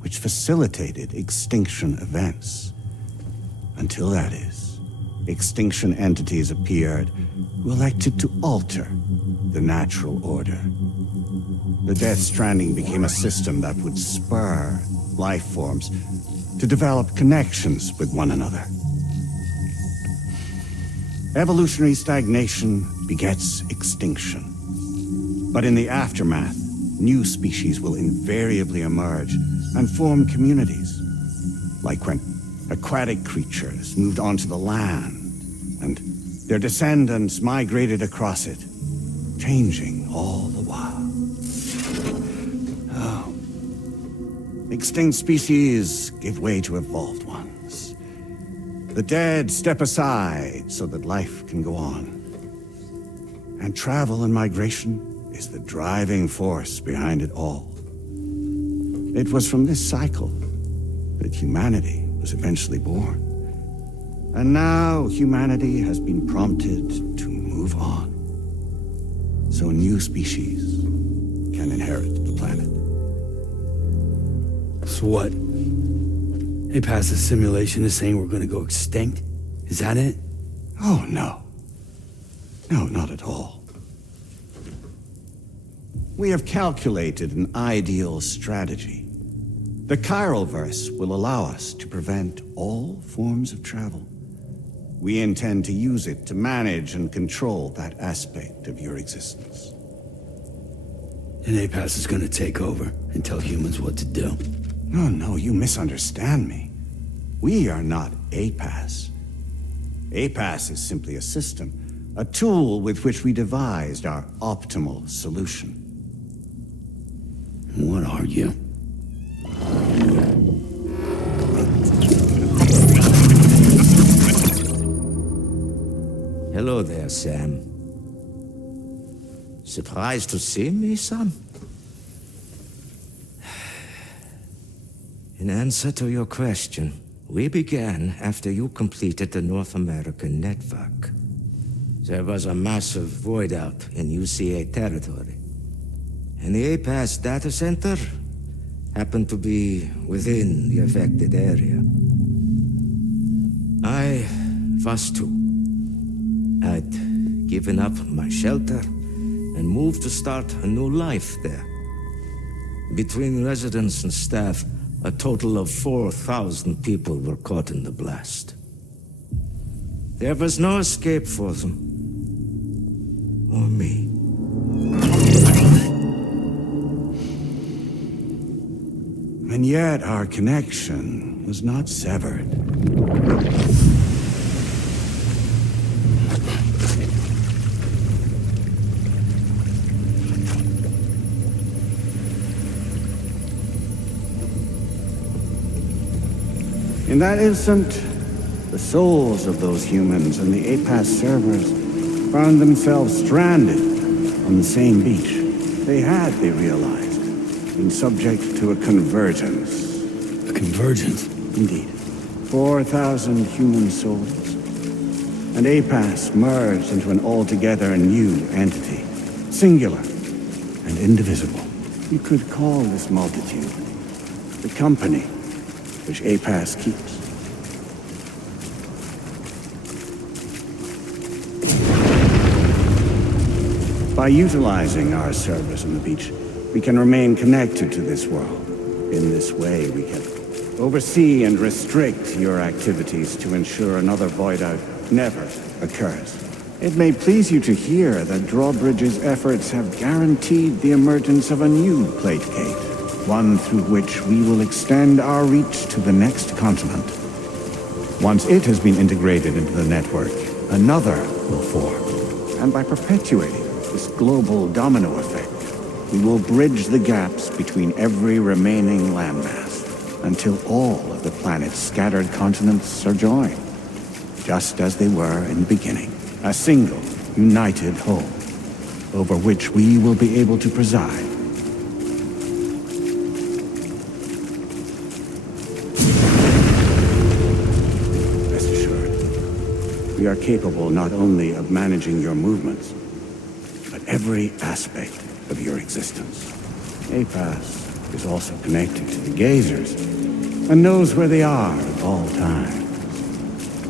which facilitated extinction events. Until that is, extinction entities appeared who elected to alter the natural order. The Death Stranding became a system that would spur life forms to develop connections with one another. Evolutionary stagnation begets extinction. But in the aftermath, new species will invariably emerge and form communities. Like when aquatic creatures moved onto the land and their descendants migrated across it, changing all the while. Oh. Extinct species give way to evolved ones. The dead step aside so that life can go on. And travel and migration is the driving force behind it all. It was from this cycle that humanity was eventually born. And now humanity has been prompted to move on. So new species can inherit the planet. So what? APAS's simulation is saying we're gonna go extinct? Is that it? Oh, no. No, not at all. We have calculated an ideal strategy. The Chiralverse will allow us to prevent all forms of travel. We intend to use it to manage and control that aspect of your existence. And APAS is gonna take over and tell humans what to do. No, you misunderstand me. We are not APAS. APAS is simply a system, a tool with which we devised our optimal solution. What are you? Hello there, Sam. Surprised to see me, son? In answer to your question, we began after you completed the North American network. There was a massive void out in UCA territory, and the APAS data center happened to be within the affected area. I was too. I'd given up my shelter and moved to start a new life there. Between residents and staff, a total of 4,000 people were caught in the blast. There was no escape for them. Or me. And yet our connection was not severed. In that instant, the souls of those humans and the APAS servers found themselves stranded on the same beach. They had, they realized, been subject to a convergence. A convergence? Indeed. 4,000 human souls. And APAS merged into an altogether new entity. Singular and indivisible. You could call this multitude the company which APAS keeps. By utilizing our service on the beach, we can remain connected to this world. In this way, we can oversee and restrict your activities to ensure another void out never occurs. It may please you to hear that Drawbridge's efforts have guaranteed the emergence of a new plate gate. One through which we will extend our reach to the next continent. Once it has been integrated into the network, another will form. And by perpetuating this global domino effect, we will bridge the gaps between every remaining landmass until all of the planet's scattered continents are joined, just as they were in the beginning. A single, united whole, over which we will be able to preside. We are capable not only of managing your movements, but every aspect of your existence. APAS is also connected to the gazers, and knows where they are at all times.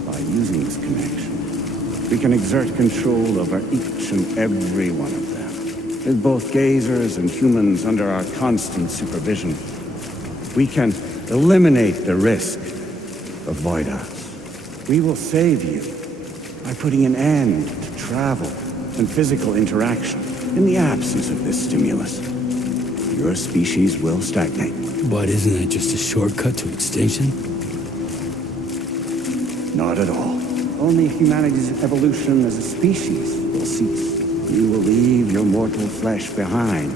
By using this connection, we can exert control over each and every one of them. With both gazers and humans under our constant supervision, we can eliminate the risk of void outs. We will save you by putting an end to travel and physical interaction in the absence of this stimulus. Your species will stagnate. But isn't that just a shortcut to extinction? Not at all. Only humanity's evolution as a species will cease. You will leave your mortal flesh behind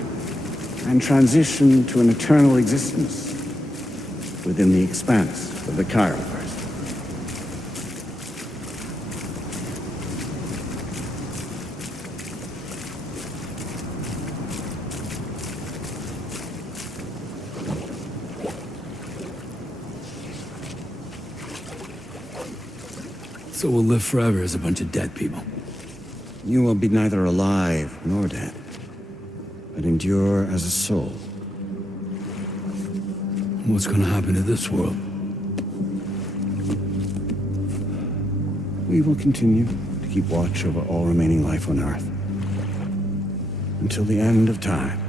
and transition to an eternal existence within the expanse of the Chiroverse. So we'll live forever as a bunch of dead people. You will be neither alive nor dead, but endure as a soul. What's gonna happen to this world? We will continue to keep watch over all remaining life on Earth until the end of time.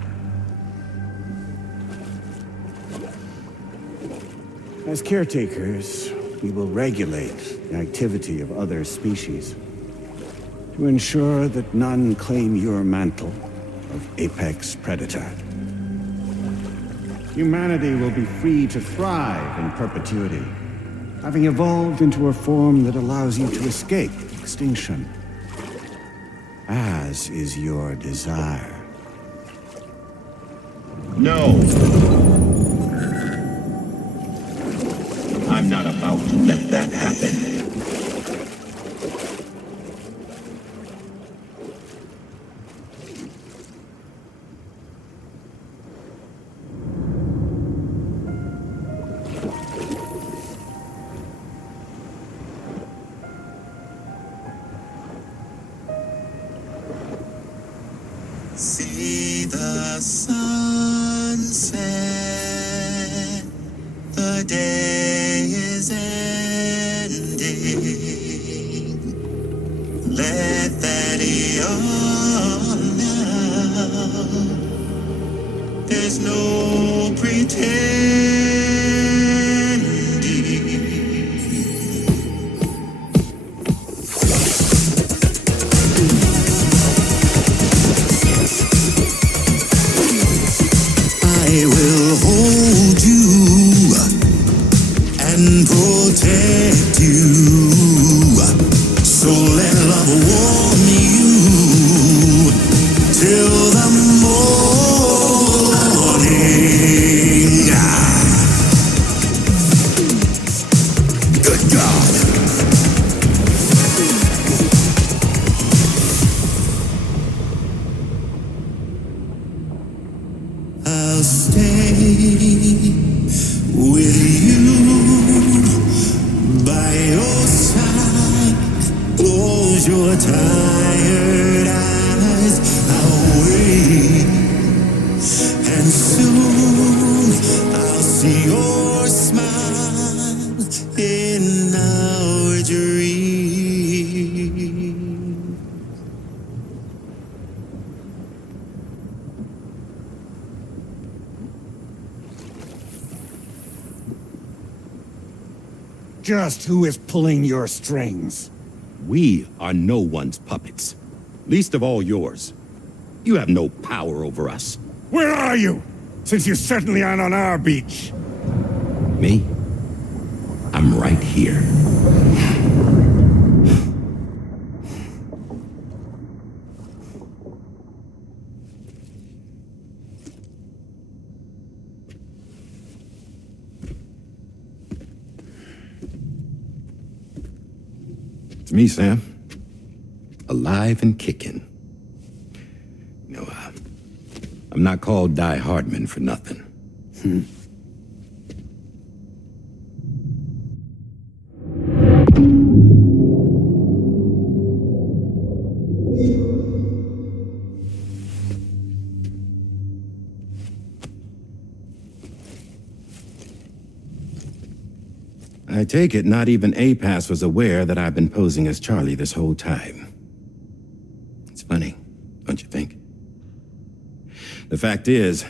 As caretakers, we will regulate the activity of other species to ensure that none claim your mantle of apex predator. Humanity will be free to thrive in perpetuity, having evolved into a form that allows you to escape extinction, as is your desire. No! I'm not about to let that happen. See the sunset, the day is ending. Let that yawn now. There's no pretending. I will hold you and protect you. So let love warm you till the morning. Good God. I'll stay with you by your side. Close your tired eyes. I'll wait, and soon I'll see your smile in our dream. Just who is pulling your strings? We are no one's puppets. Least of all yours. You have no power over us. Where are you? Since you certainly aren't on our beach. Me? I'm right here. It's me, Sam. Alive and kicking. You know, I'm not called Die Hardman for nothing. I take it not even APAS was aware that I've been posing as Charlie this whole time. It's funny, don't you think? The fact is,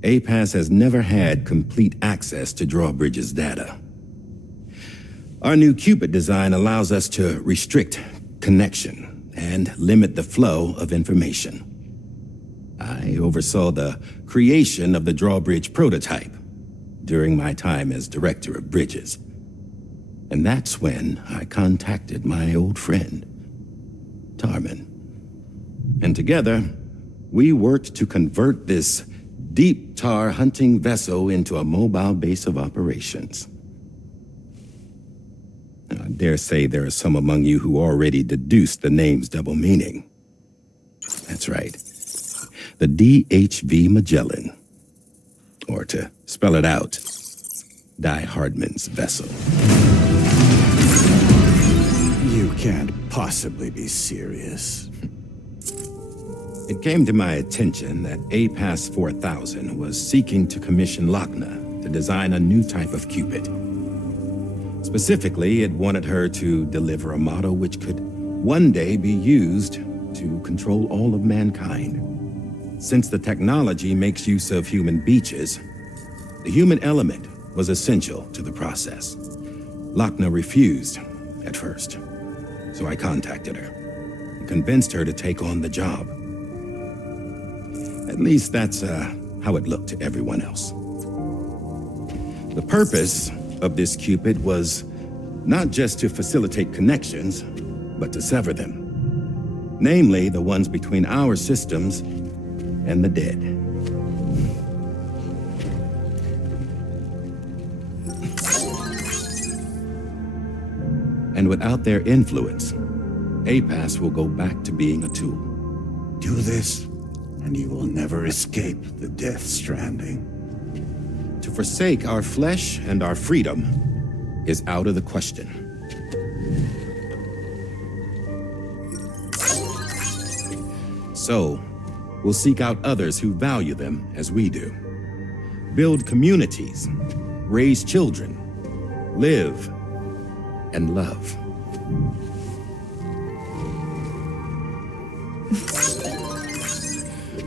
APAS has never had complete access to Drawbridge's data. Our new Cupid design allows us to restrict connection and limit the flow of information. I oversaw the creation of the Drawbridge prototype during my time as Director of Bridges. And that's when I contacted my old friend, Tarman. And together, we worked to convert this deep tar hunting vessel into a mobile base of operations. I dare say there are some among you who already deduced the name's double meaning. That's right. The DHV Magellan. Or to spell it out, Die Hardman's vessel. You can't possibly be serious. It came to my attention that APAS 4000 was seeking to commission Lochna to design a new type of Cupid. Specifically, it wanted her to deliver a model which could one day be used to control all of mankind. Since the technology makes use of human beaches, the human element was essential to the process. Lochna refused at first, so I contacted her and convinced her to take on the job. At least that's how it looked to everyone else. The purpose of this Cupid was not just to facilitate connections, but to sever them. Namely, the ones between our systems and the dead. And without their influence, APAS will go back to being a tool. Do this, and you will never escape the death stranding. To forsake our flesh and our freedom is out of the question. So, we'll seek out others who value them as we do. Build communities, raise children, live, and love.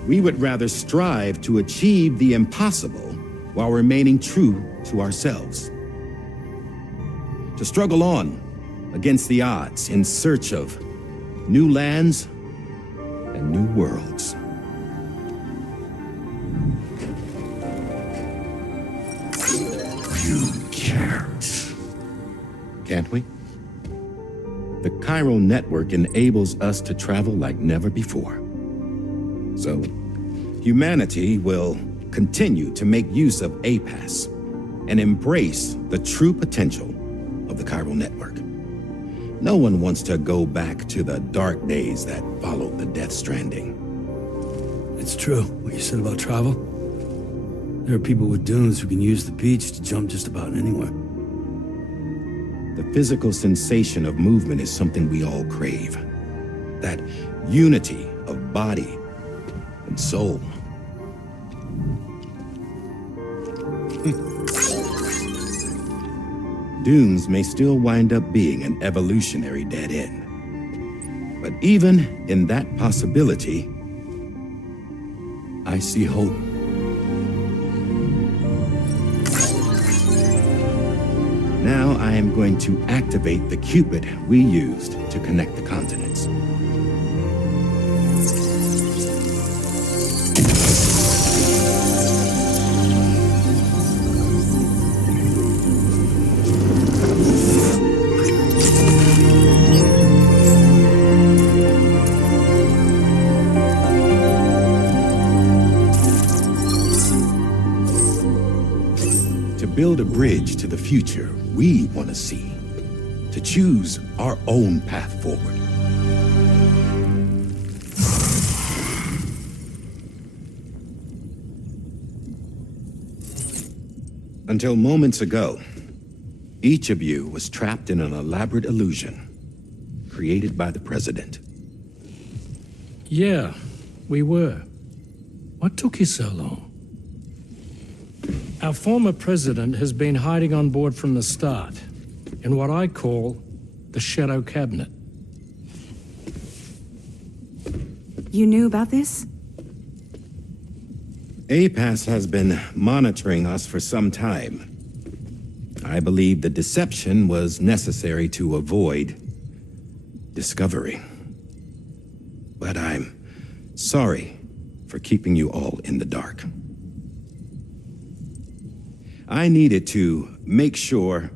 We would rather strive to achieve the impossible while remaining true to ourselves. To struggle on against the odds in search of new lands and new worlds. You can't. Can't we? The chiral network enables us to travel like never before. So, humanity will continue to make use of APAS and embrace the true potential of the chiral network. No one wants to go back to the dark days that followed the death stranding. It's true, what you said about travel. There are people with dunes who can use the beach to jump just about anywhere. The physical sensation of movement is something we all crave. That unity of body and soul. Dunes may still wind up being an evolutionary dead end. But even in that possibility, I see hope. Now I am going to activate the Cupid we used to connect the continents. Build a bridge to the future we want to see, to choose our own path forward. Until moments ago, each of you was trapped in an elaborate illusion created by the President. Yeah, we were. What took you so long? Our former president has been hiding on board from the start, in what I call the Shadow Cabinet. You knew about this? APAS has been monitoring us for some time. I believe the deception was necessary to avoid discovery. But I'm sorry for keeping you all in the dark. I needed to make sure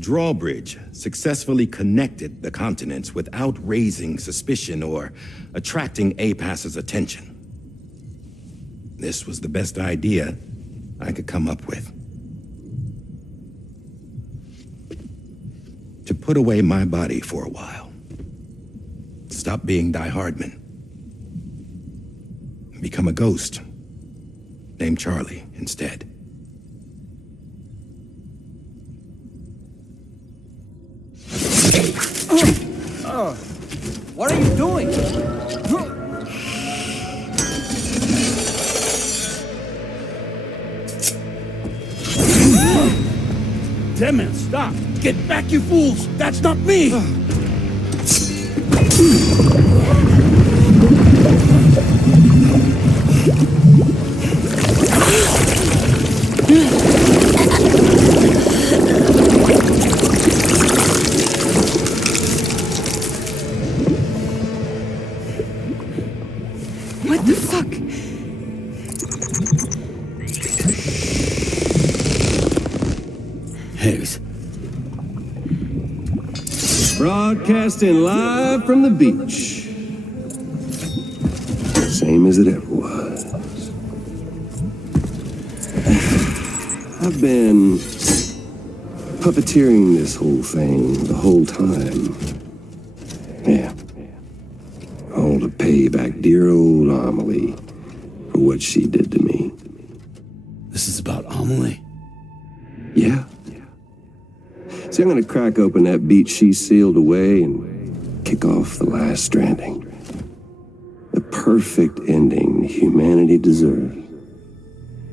Drawbridge successfully connected the continents without raising suspicion or attracting APAS's attention. This was the best idea I could come up with. To put away my body for a while. Stop being Die Hardman. Become a ghost. Named Charlie instead. What are you doing? Damn it, stop! Get back, you fools! That's not me! What the fuck? Higgs. Broadcasting live from the beach. Same as it ever was. I've been puppeteering this whole thing the whole time. Yeah. All to pay back dear old Amelie for what she did to me. This is about Amelie? Yeah. See, I'm gonna crack open that beach she sealed away and kick off the last Stranding. The perfect ending humanity deserves.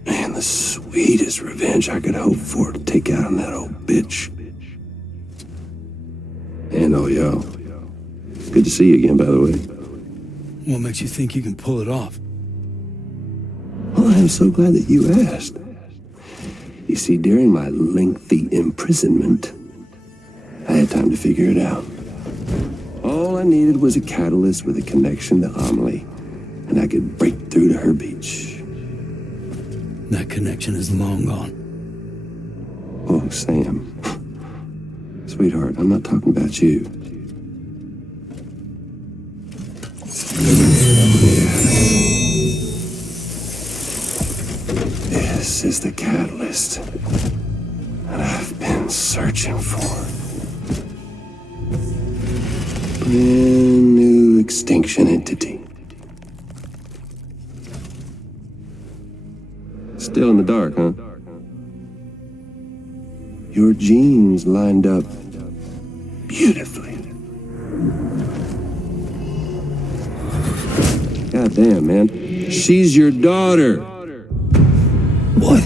Man, the sweetest revenge I could hope for to take out on that old bitch. And all y'all. Good to see you again, by the way. What makes you think you can pull it off? Well, I'm so glad that you asked. You see, during my lengthy imprisonment, I had time to figure it out. All I needed was a catalyst with a connection to Amelie, and I could break through to her beach. That connection is long gone. Oh, Sam. Sweetheart, I'm not talking about you. This is the catalyst that I've been searching for. Brand new extinction entity. Still in the dark, huh? Your genes lined up beautifully. God damn, man. She's your daughter. What?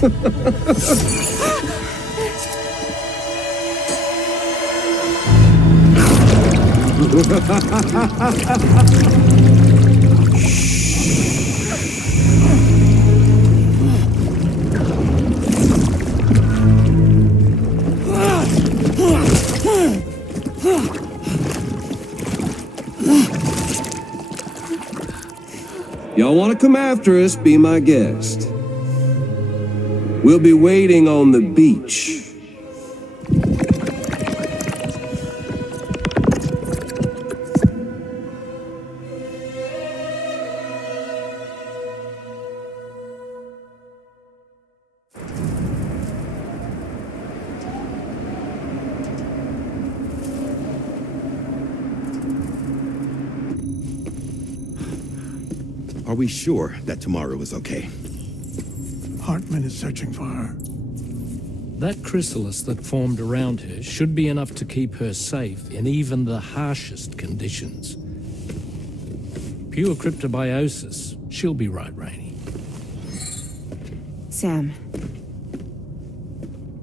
Y'all want to come after us, be my guest. We'll be waiting on the beach. Are we sure that tomorrow is okay? Hartman is searching for her. That chrysalis that formed around her should be enough to keep her safe in even the harshest conditions. Pure cryptobiosis. She'll be right, Rainey. Sam.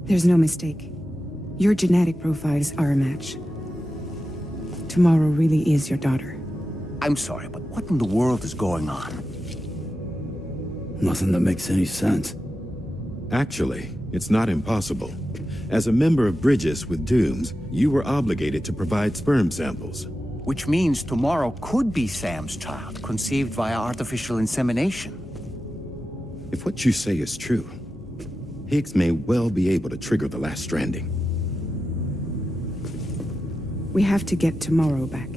There's no mistake. Your genetic profiles are a match. Tomorrow really is your daughter. I'm sorry, but what in the world is going on? Nothing that makes any sense. Actually, it's not impossible. As a member of Bridges with Dooms, you were obligated to provide sperm samples. Which means tomorrow could be Sam's child, conceived via artificial insemination. If what you say is true, Higgs may well be able to trigger the last Stranding. We have to get tomorrow back.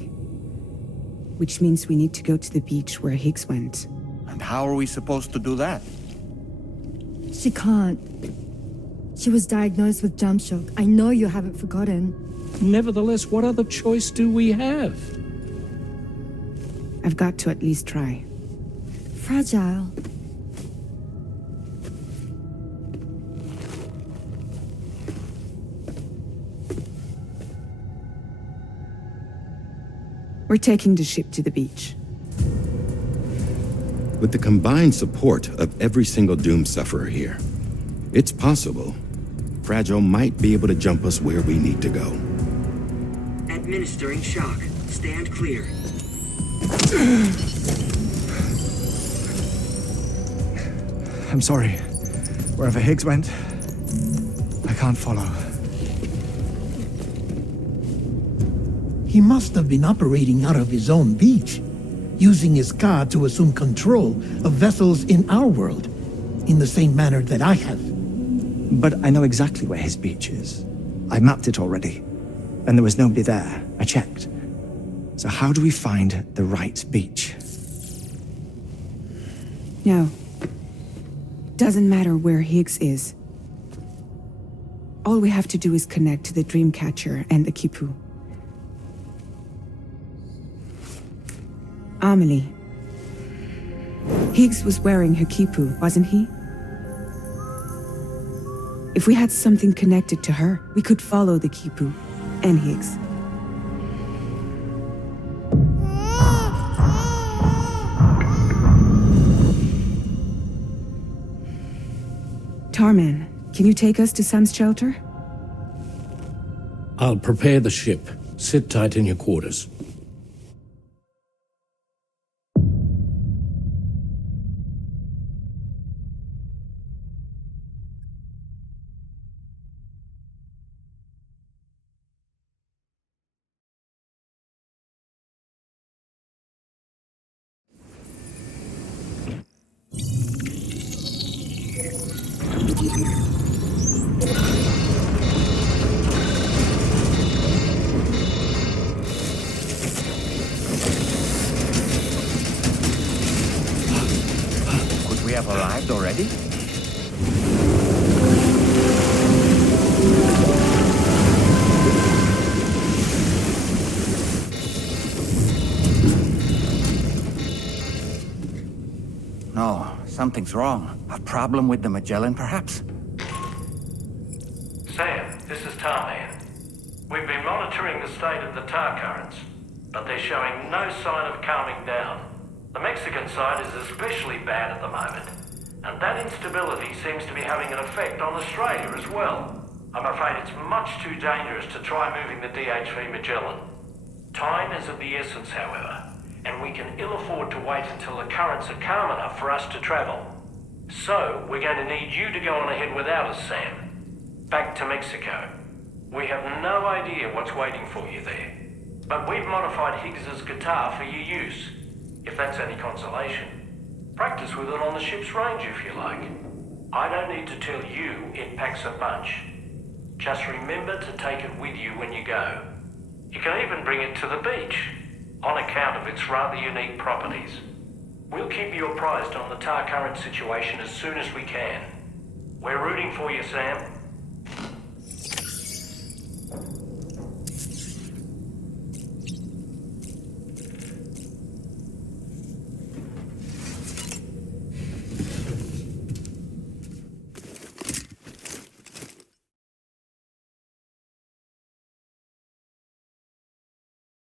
Which means we need to go to the beach where Higgs went. And how are we supposed to do that? She can't. She was diagnosed with jump shock. I know you haven't forgotten. Nevertheless, what other choice do we have? I've got to at least try. Fragile. We're taking the ship to the beach. With the combined support of every single Doom sufferer here, it's possible Fragile might be able to jump us where we need to go. Administering shock. Stand clear. I'm sorry. Wherever Higgs went, I can't follow. He must have been operating out of his own beach, using his car to assume control of vessels in our world, in the same manner that I have. But I know exactly where his beach is. I mapped it already, and there was nobody there. I checked. So how do we find the right beach? No. Doesn't matter where Higgs is. All we have to do is connect to the Dreamcatcher and the Quipu. Amelie. Higgs was wearing her Quipu, wasn't he? If we had something connected to her, we could follow the Quipu and Higgs. Tarman, can you take us to Sam's shelter? I'll prepare the ship. Sit tight in your quarters. Could we have arrived already? No, something's wrong. A problem with the Magellan, perhaps? Sam, this is Tarman. We've been monitoring the state of the tar currents, but they're showing no sign of calming down. The Mexican side is especially bad at the moment, and that instability seems to be having an effect on Australia as well. I'm afraid it's much too dangerous to try moving the DHV Magellan. Time is of the essence, however, and we can ill afford to wait until the currents are calm enough for us to travel. So, we're going to need you to go on ahead without us, Sam. Back to Mexico. We have no idea what's waiting for you there, but we've modified Higgs's guitar for your use, if that's any consolation. Practice with it on the ship's range if you like. I don't need to tell you it packs a punch. Just remember to take it with you when you go. You can even bring it to the beach, on account of its rather unique properties. We'll keep you apprised on the tar current situation as soon as we can. We're rooting for you, Sam.